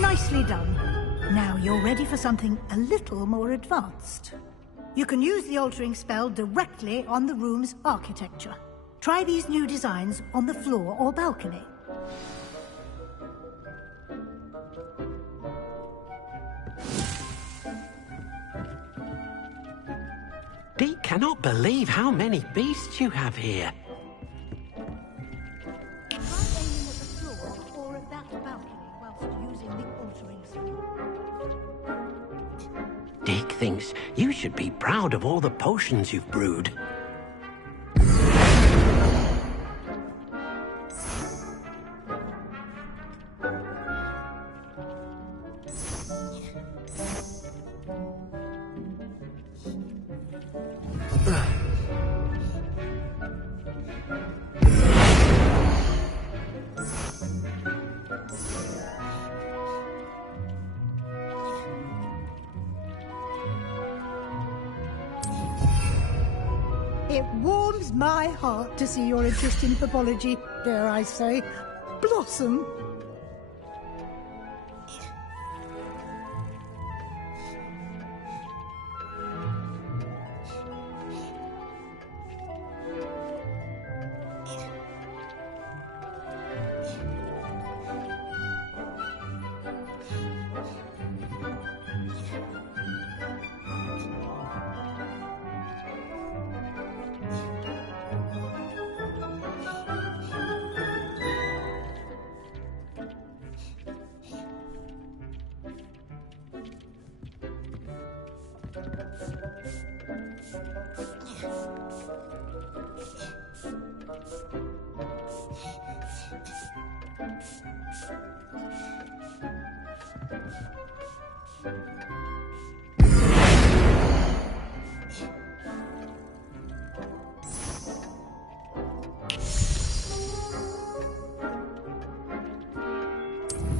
Nicely done. Now you're ready for something a little more advanced. You can use the altering spell directly on the room's architecture. Try these new designs on the floor or balcony. Deke cannot believe how many beasts you have here. Try aiming at the floor or at that balcony whilst using the altering spell. Deke thinks you should be proud of all the potions you've brewed. It warms my heart to see your interest in pathology, dare I say, blossom.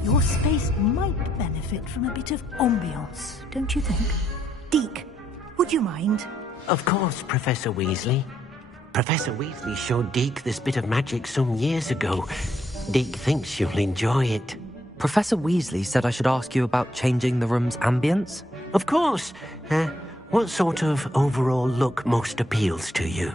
Your space might benefit from a bit of ambiance, don't you think? Deke, would you mind? Of course, Professor Weasley. Professor Weasley showed Deke this bit of magic some years ago. Deke thinks you'll enjoy it. Professor Weasley said I should ask you about changing the room's ambience? Of course. What sort of overall look most appeals to you?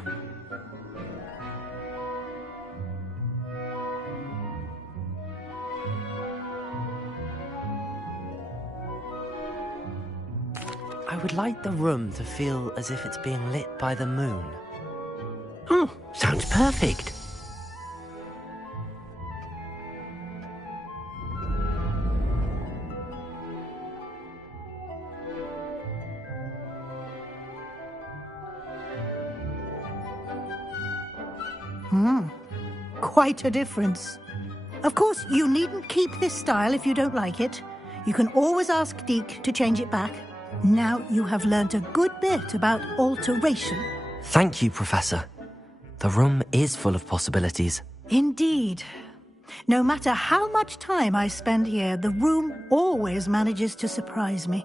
I would like the room to feel as if it's being lit by the moon. Oh, sounds perfect. Quite a difference. Of course, you needn't keep this style if you don't like it. You can always ask Deke to change it back. Now you have learnt a good bit about alteration. Thank you, Professor. The room is full of possibilities. Indeed. No matter how much time I spend here, the room always manages to surprise me.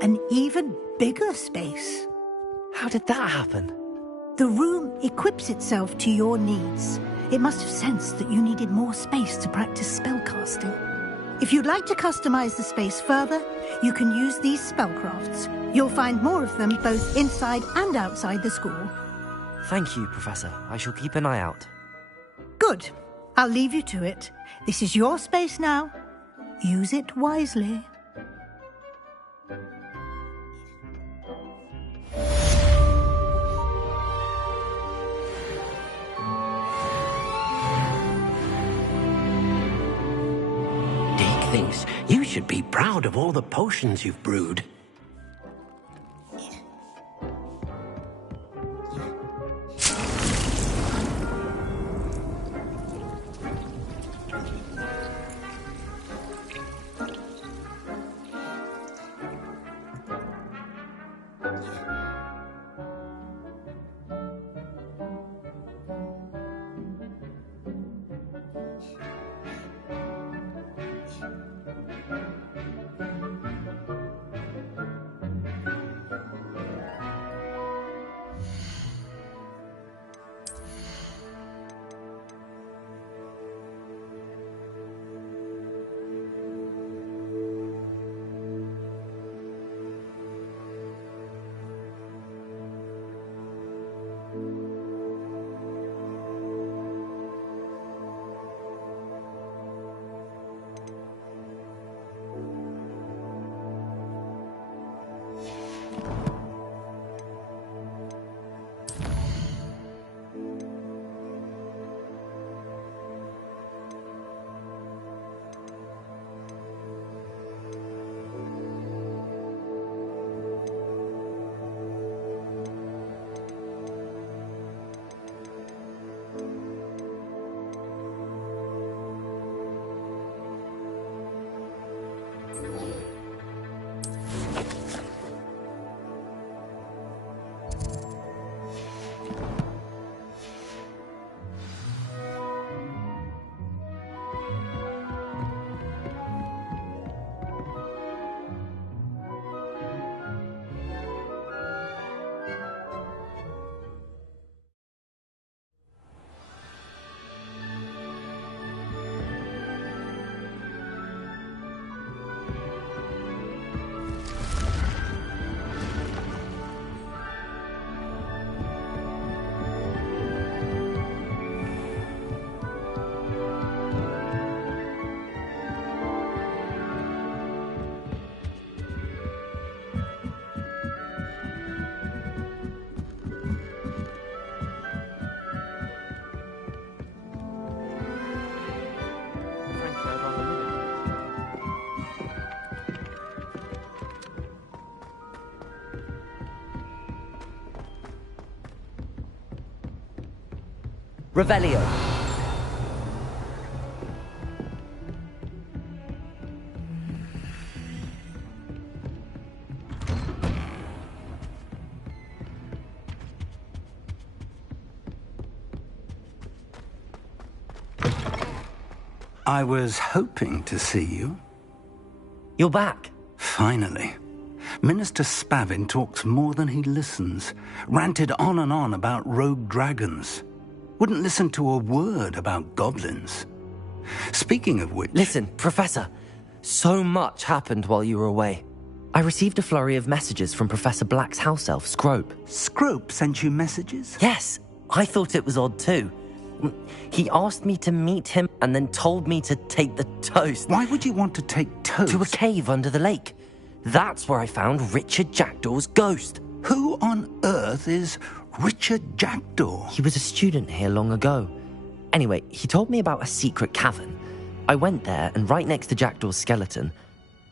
An even bigger space. How did that happen? The room equips itself to your needs. It must have sensed that you needed more space to practice spellcasting. If you'd like to customize the space further, you can use these spellcrafts. You'll find more of them both inside and outside the school. Thank you, Professor. I shall keep an eye out. Good. I'll leave you to it. This is your space now. Use it wisely. Thinks you should be proud of all the potions you've brewed. Revelio. I was hoping to see you. You're back. Finally. Minister Spavin talks more than he listens. Ranted on and on about rogue dragons. Wouldn't listen to a word about goblins. Speaking of which... Listen, Professor. So much happened while you were away. I received a flurry of messages from Professor Black's house elf, Scrope. Scrope sent you messages? Yes. I thought it was odd too. He asked me to meet him and then told me to take the toast. Why would you want to take toast? To a cave under the lake. That's where I found Richard Jackdaw's ghost. Who on earth is Richard Jackdaw? He was a student here long ago. Anyway, he told me about a secret cavern. I went there, and right next to Jackdaw's skeleton,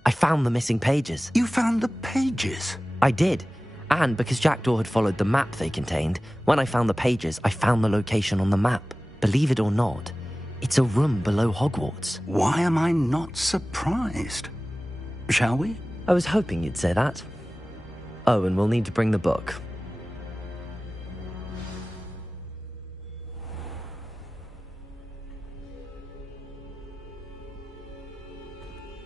I found the missing pages. You found the pages? I did. And because Jackdaw had followed the map they contained, when I found the pages, I found the location on the map. Believe it or not, it's a room below Hogwarts. Why am I not surprised? Shall we? I was hoping you'd say that. Oh, and we'll need to bring the book.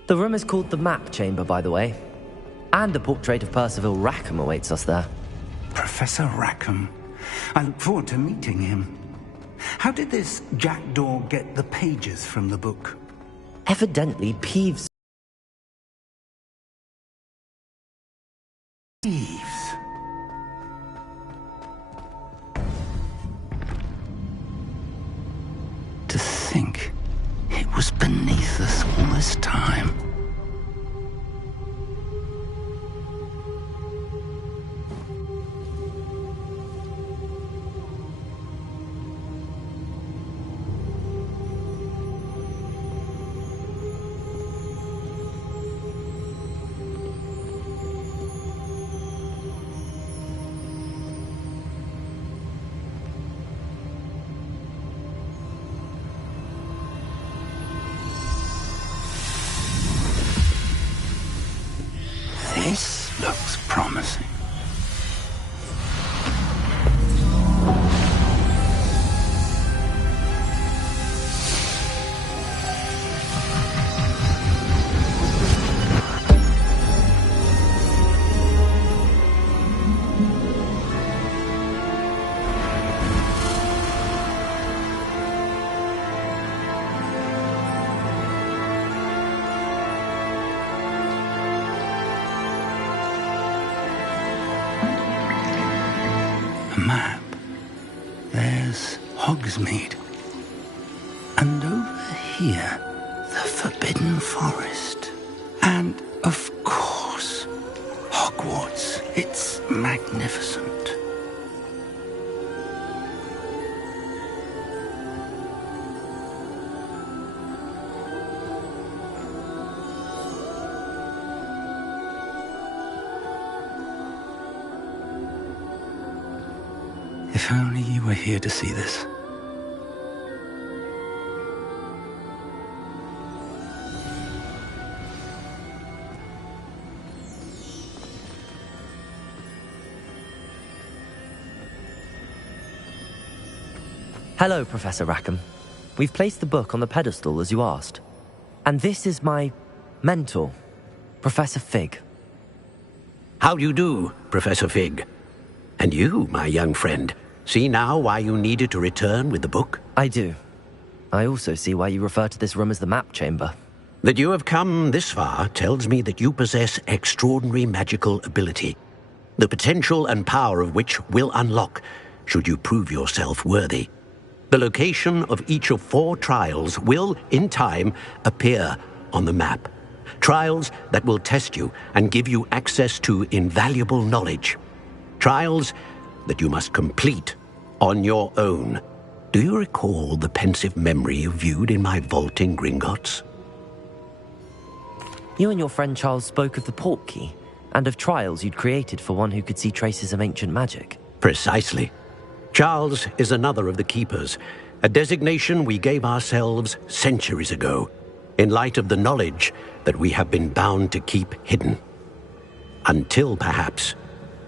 The room is called the Map Chamber, by the way. And a portrait of Percival Rackham awaits us there. Professor Rackham. I look forward to meeting him. How did this Jackdaw get the pages from the book? Evidently, Peeves... Peeves? To think it was beneath us all this time. This looks promising. Map. There's Hogsmeade. And over here, the Forbidden Forest. And, of course, Hogwarts. It's magnificent. If only you were here to see this. Hello, Professor Rackham. We've placed the book on the pedestal as you asked. And this is my mentor, Professor Fig. How do you do, Professor Fig? And you, my young friend, see now why you needed to return with the book? I do. I also see why you refer to this room as the Map Chamber. That you have come this far tells me that you possess extraordinary magical ability, the potential and power of which will unlock should you prove yourself worthy. The location of each of 4 trials will, in time, appear on the map. Trials that will test you and give you access to invaluable knowledge. Trials that you must complete on your own. Do you recall the pensive memory you viewed in my vault in Gringotts? You and your friend Charles spoke of the Portkey, and of trials you'd created for one who could see traces of ancient magic. Precisely. Charles is another of the Keepers, a designation we gave ourselves centuries ago, in light of the knowledge that we have been bound to keep hidden. Until, perhaps,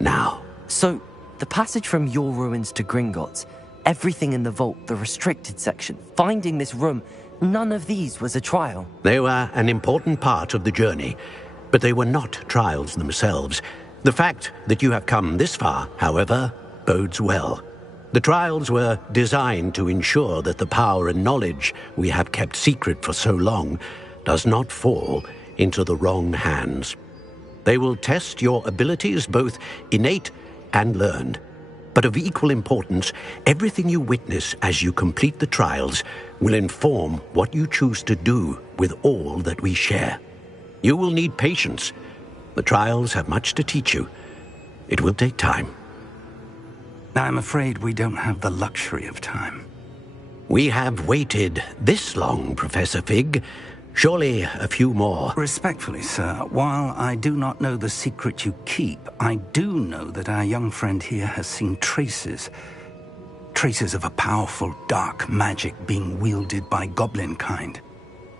now. So, the passage from your ruins to Gringotts, everything in the vault, the restricted section, finding this room, none of these was a trial. They were an important part of the journey, but they were not trials themselves. The fact that you have come this far, however, bodes well. The trials were designed to ensure that the power and knowledge we have kept secret for so long does not fall into the wrong hands. They will test your abilities, both innate and learned. But of equal importance, everything you witness as you complete the trials will inform what you choose to do with all that we share. You will need patience. The trials have much to teach you. It will take time. I'm afraid we don't have the luxury of time. We have waited this long, Professor Fig. Surely a few more. Respectfully, sir, while I do not know the secret you keep, I do know that our young friend here has seen traces of a powerful dark magic being wielded by goblin kind.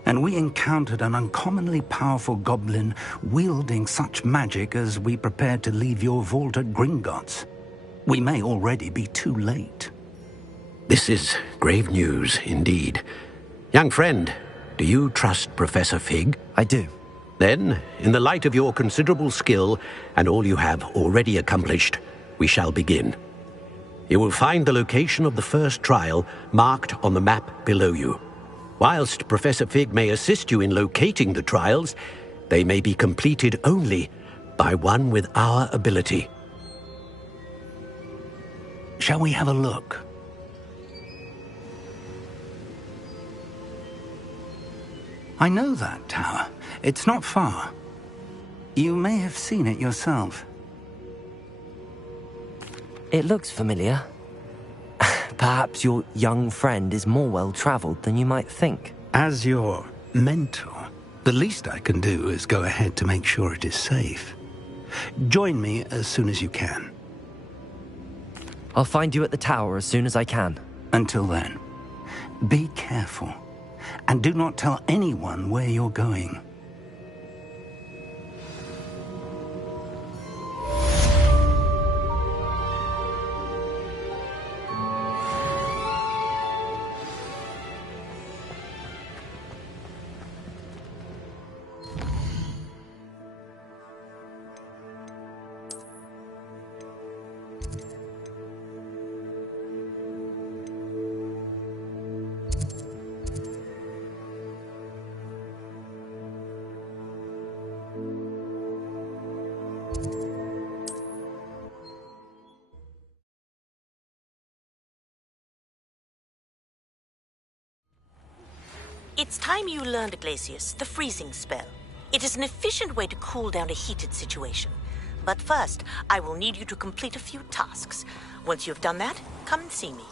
And we encountered an uncommonly powerful goblin wielding such magic as we prepared to leave your vault at Gringotts. We may already be too late. This is grave news indeed. Young friend, do you trust Professor Fig? I do. Then, in the light of your considerable skill and all you have already accomplished, we shall begin. You will find the location of the first trial marked on the map below you. Whilst Professor Fig may assist you in locating the trials, they may be completed only by one with our ability. Shall we have a look? I know that tower. It's not far. You may have seen it yourself. It looks familiar. Perhaps your young friend is more well-traveled than you might think. As your mentor, the least I can do is go ahead to make sure it is safe. Join me as soon as you can. I'll find you at the tower as soon as I can. Until then, be careful, and do not tell anyone where you're going. It's time you learned, Glacius, the freezing spell. It is an efficient way to cool down a heated situation. But first, I will need you to complete a few tasks. Once you've done that, come and see me.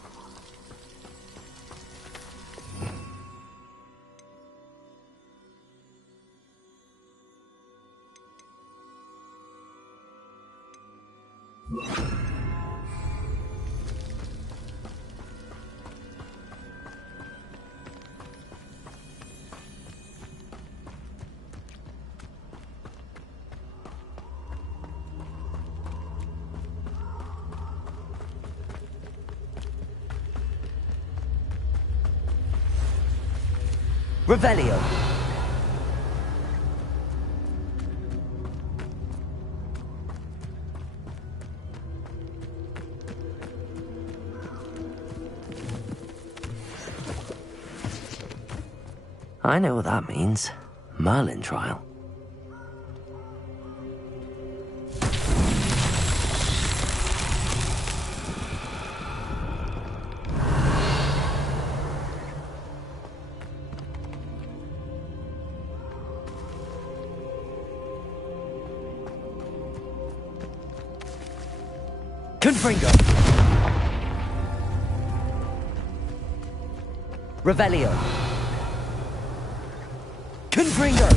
Revelio. I know what that means. Merlin trial. Confringo. Revelio. Confringo.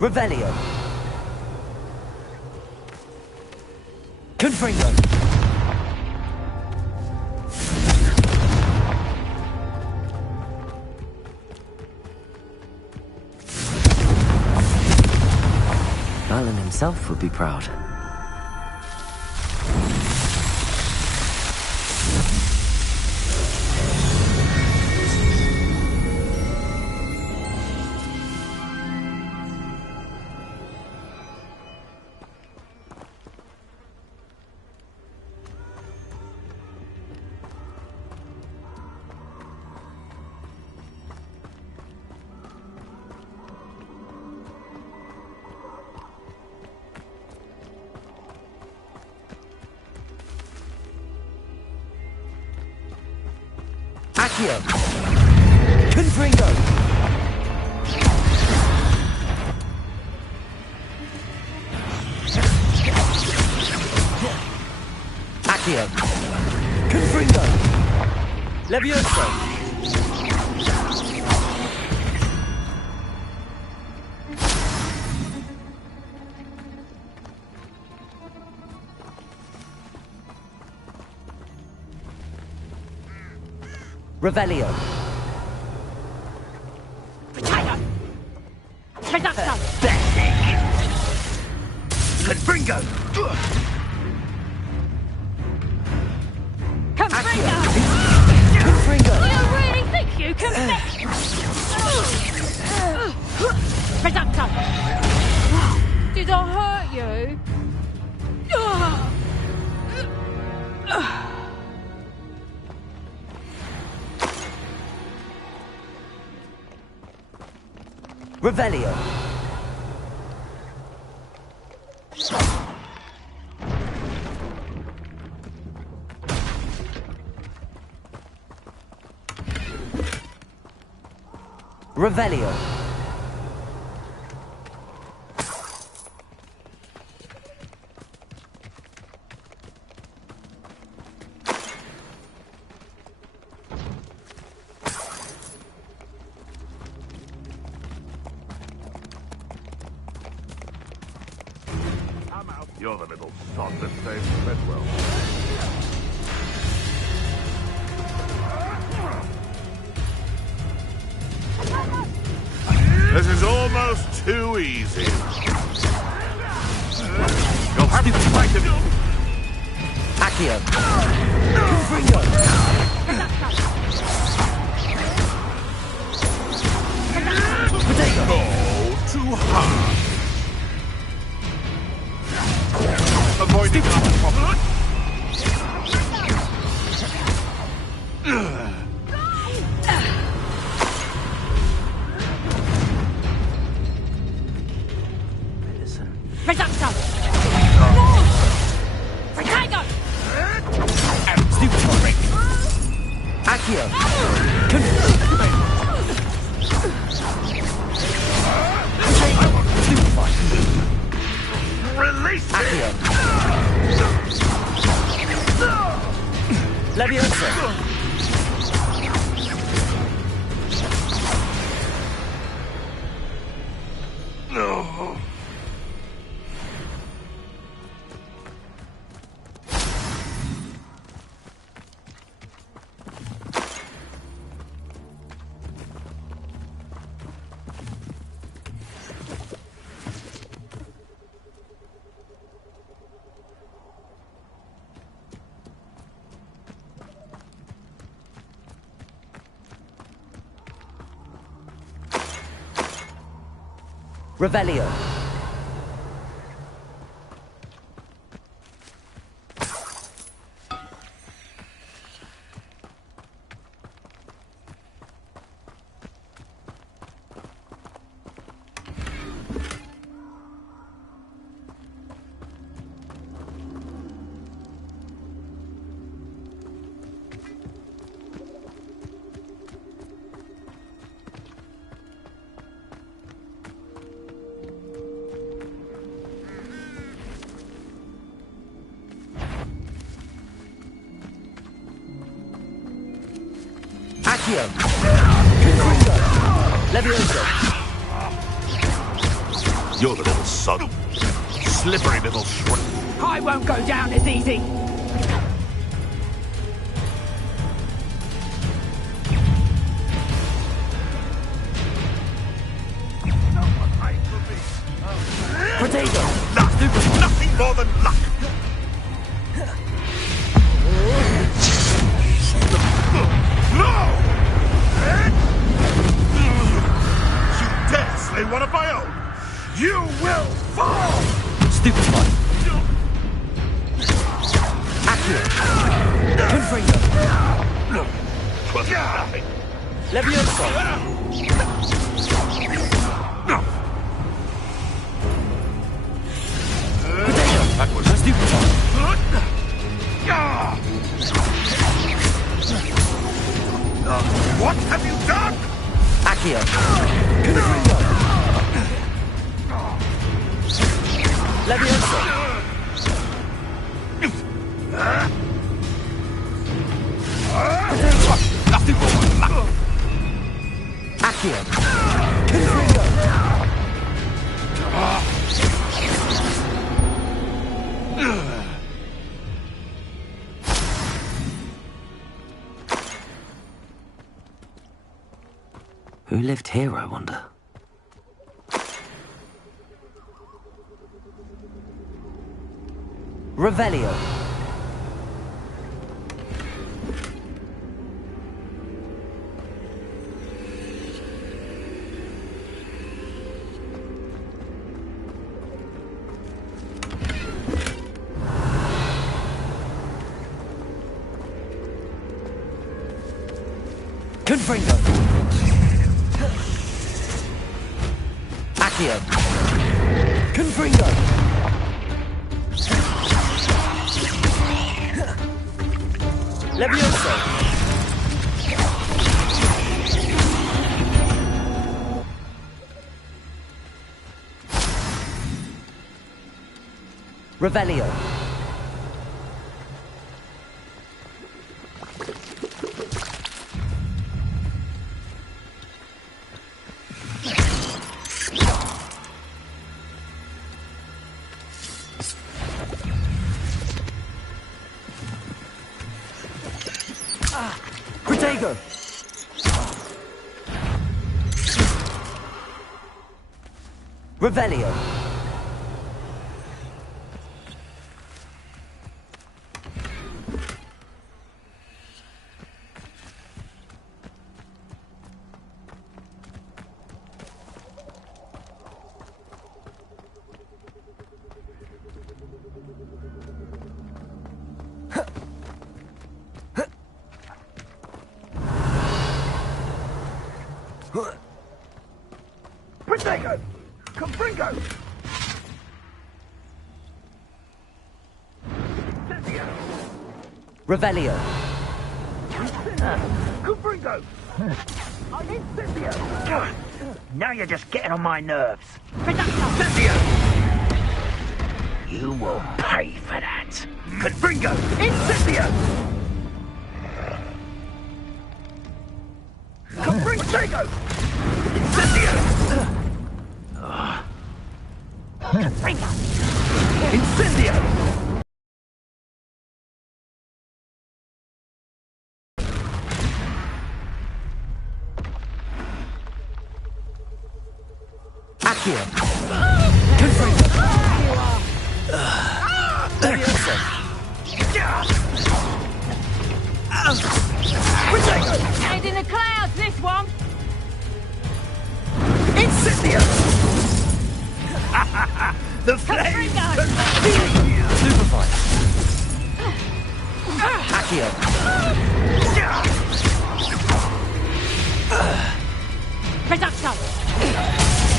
Revelio. Confringo. Merlin himself would be proud. Accio! Confringo! Accio! Confringo! Levioso! Revelio. Potato! Reducto! Confringo! Confringo! Confringo! You really think you can fix? Reducto! Did I hurt you? Revelio. Revelio. You're the little sod that saves Redwell. This is almost too easy. You'll have to fight him. Accio. Confringo. Potato. Oh, too hard. Avoiding our problem. Reducto! Potato! Stupid trick. Accio. Release Accio. Levioso. No. Revelio. Accio. Confringo. Levioso. You're the little sod. Slippery little shrimp. I won't go down as easy. Potato. Nothing more than luck. No! You dare slay one of my own? You will fall! Stupid one. Accio. Confringo. Twas nothing. Levioso. Potato. That was Stupid one. Accio! Confringo! Who lived here, I wonder? Revelio. Confringo. Accio. Confringo. Levioso. Revelio. Protego! Revelio! Protego! Confringo! Revelio! Confringo! I'm Incendio! Now you're just getting on my nerves. Incendio! You will pay for that. Confringo! Incendio! Confringo! Incendio! Confringo! Incendio! Accio! Confringo! Levioso! Head in the clouds, this one! Incendio! The flames! Stupefy! Accio! Reduction!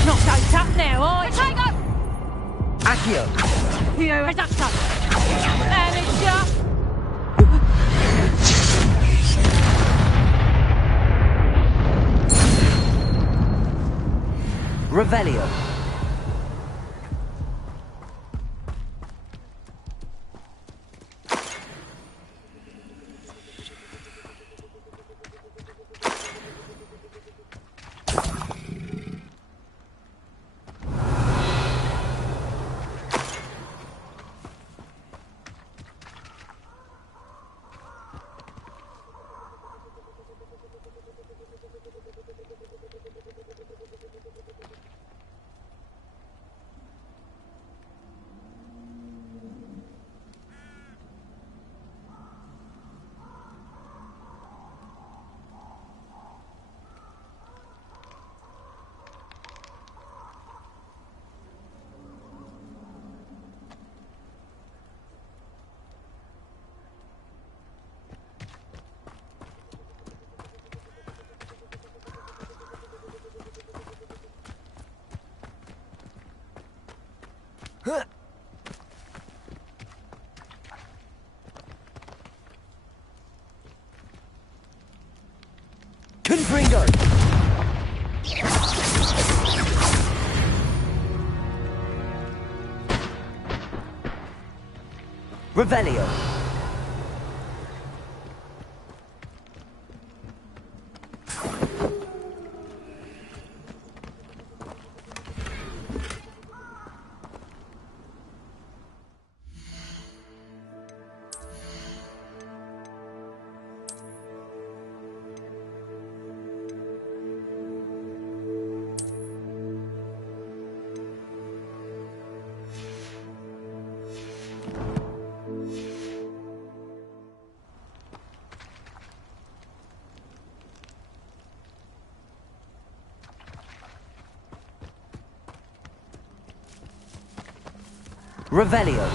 Not so tough now, oi! Protego! Accio! Here, reduction! Amateur! Revelio! Confringo! Revelio! Revelio.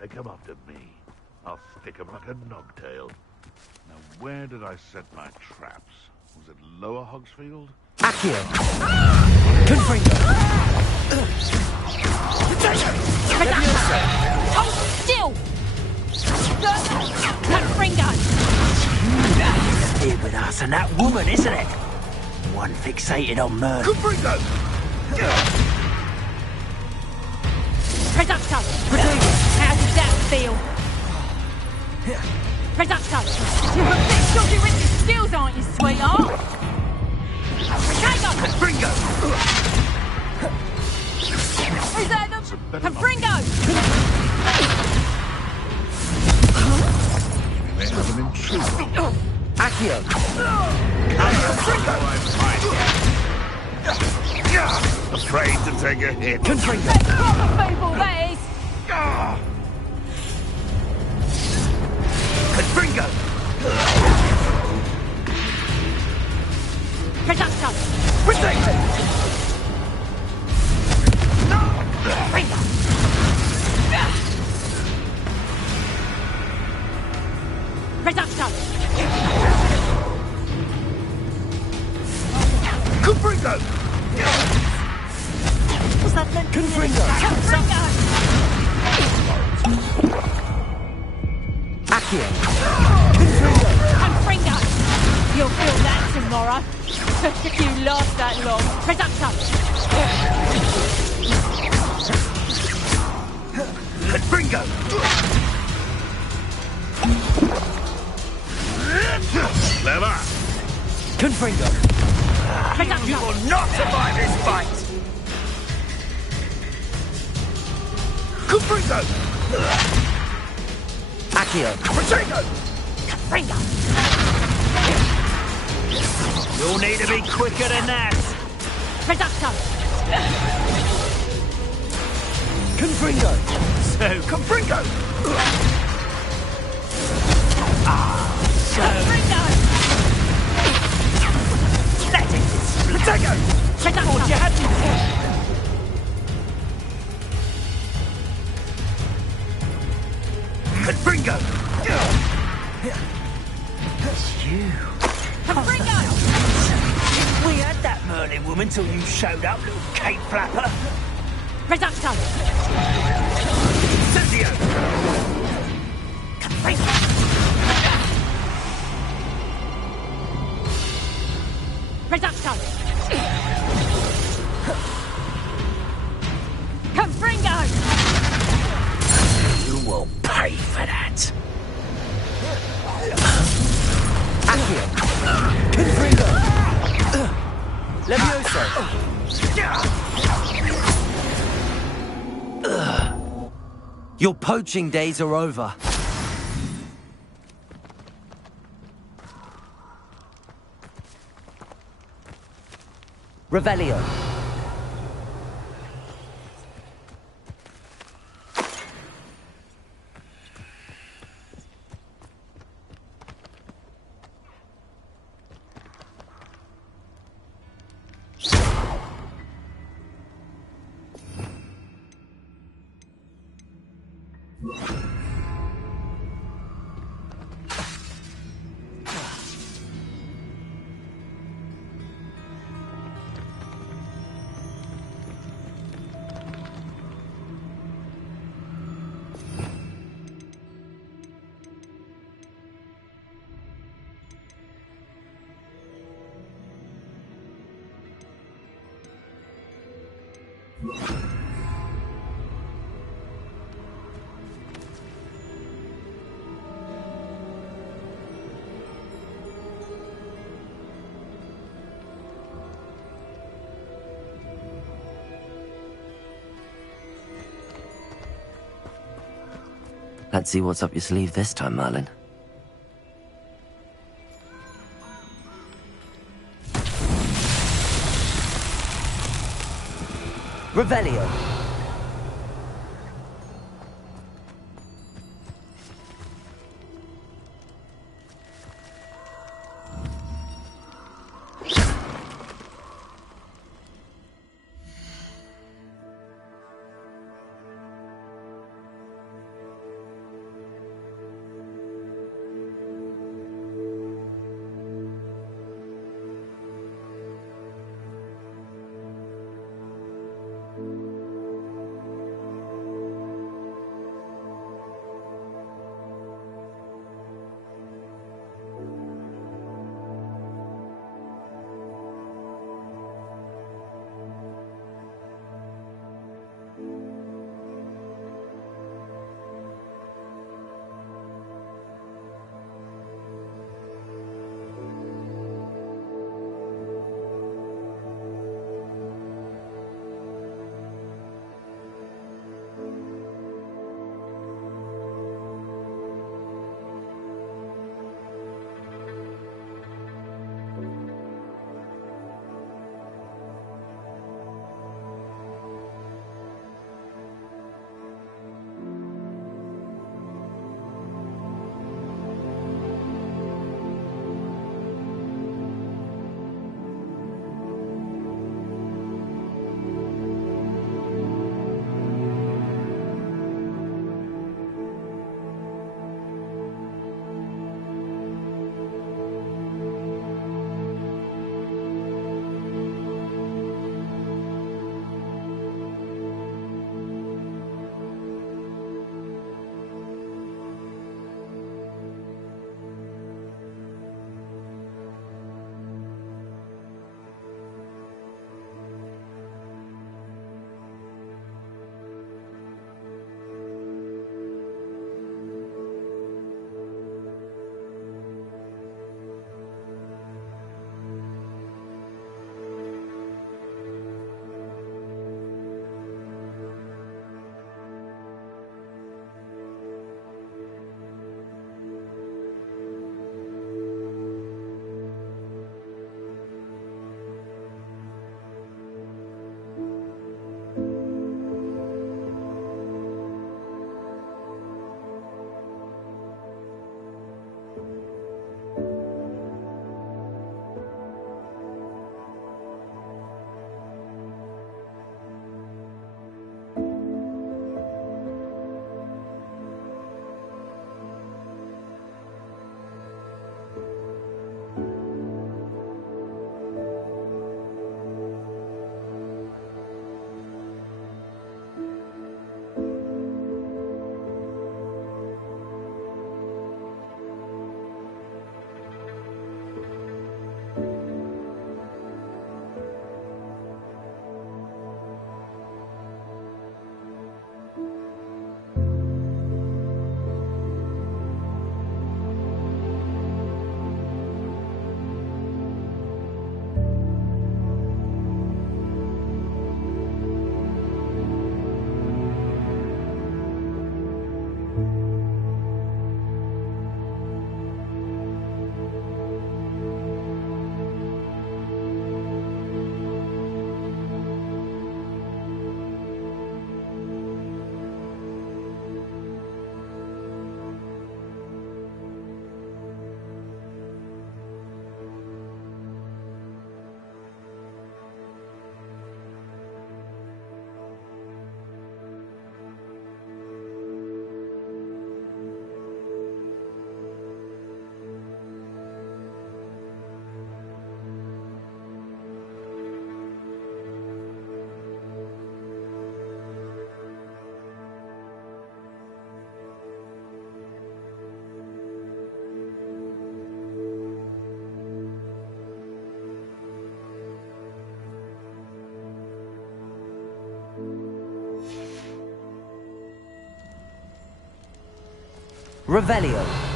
They come after me. I'll stick 'em like a nogtail. Now, where did I set my traps? Was it Lower Hogsfield? Accio. Confringo. Hold still! Confringo! Here with us and that woman, isn't it? One fixated on murder. Confringo! Reducto! How does that feel? Reducto! You're a bit dodgy with your skills, aren't you, sweetheart? Confringo! Confringo! Who's that? Confringo! They have an intruder. Accio. Afraid to take a hit. Confringo. Proper people, that is! Confringo! Reducto! Protect it! Confringo! Reducto! Confringo! Was that meant to be an Confringo. Confringo! Accio. Confringo! You'll feel that tomorrow. If you last that long. Reducto! Confringo! Clever! Confringo. You will not survive this fight! Confringo! Accio. Protego! Confringo! You'll need to be quicker than that! Reducto! Confringo. So, Confringo! Confringo! That is it! Protego! Thought you had me! Confringo! That's you. Confringo! We had that Merlin woman till you showed up, little cape flapper. Reducto! Cynthia! Confringo! Reducto! Confringo! You will pay for that. Accio. Confringo. Levioso. Your poaching days are over. Revelio. Let's see what's up your sleeve this time, Merlin. Revelio. Revelio.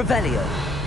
Revelio.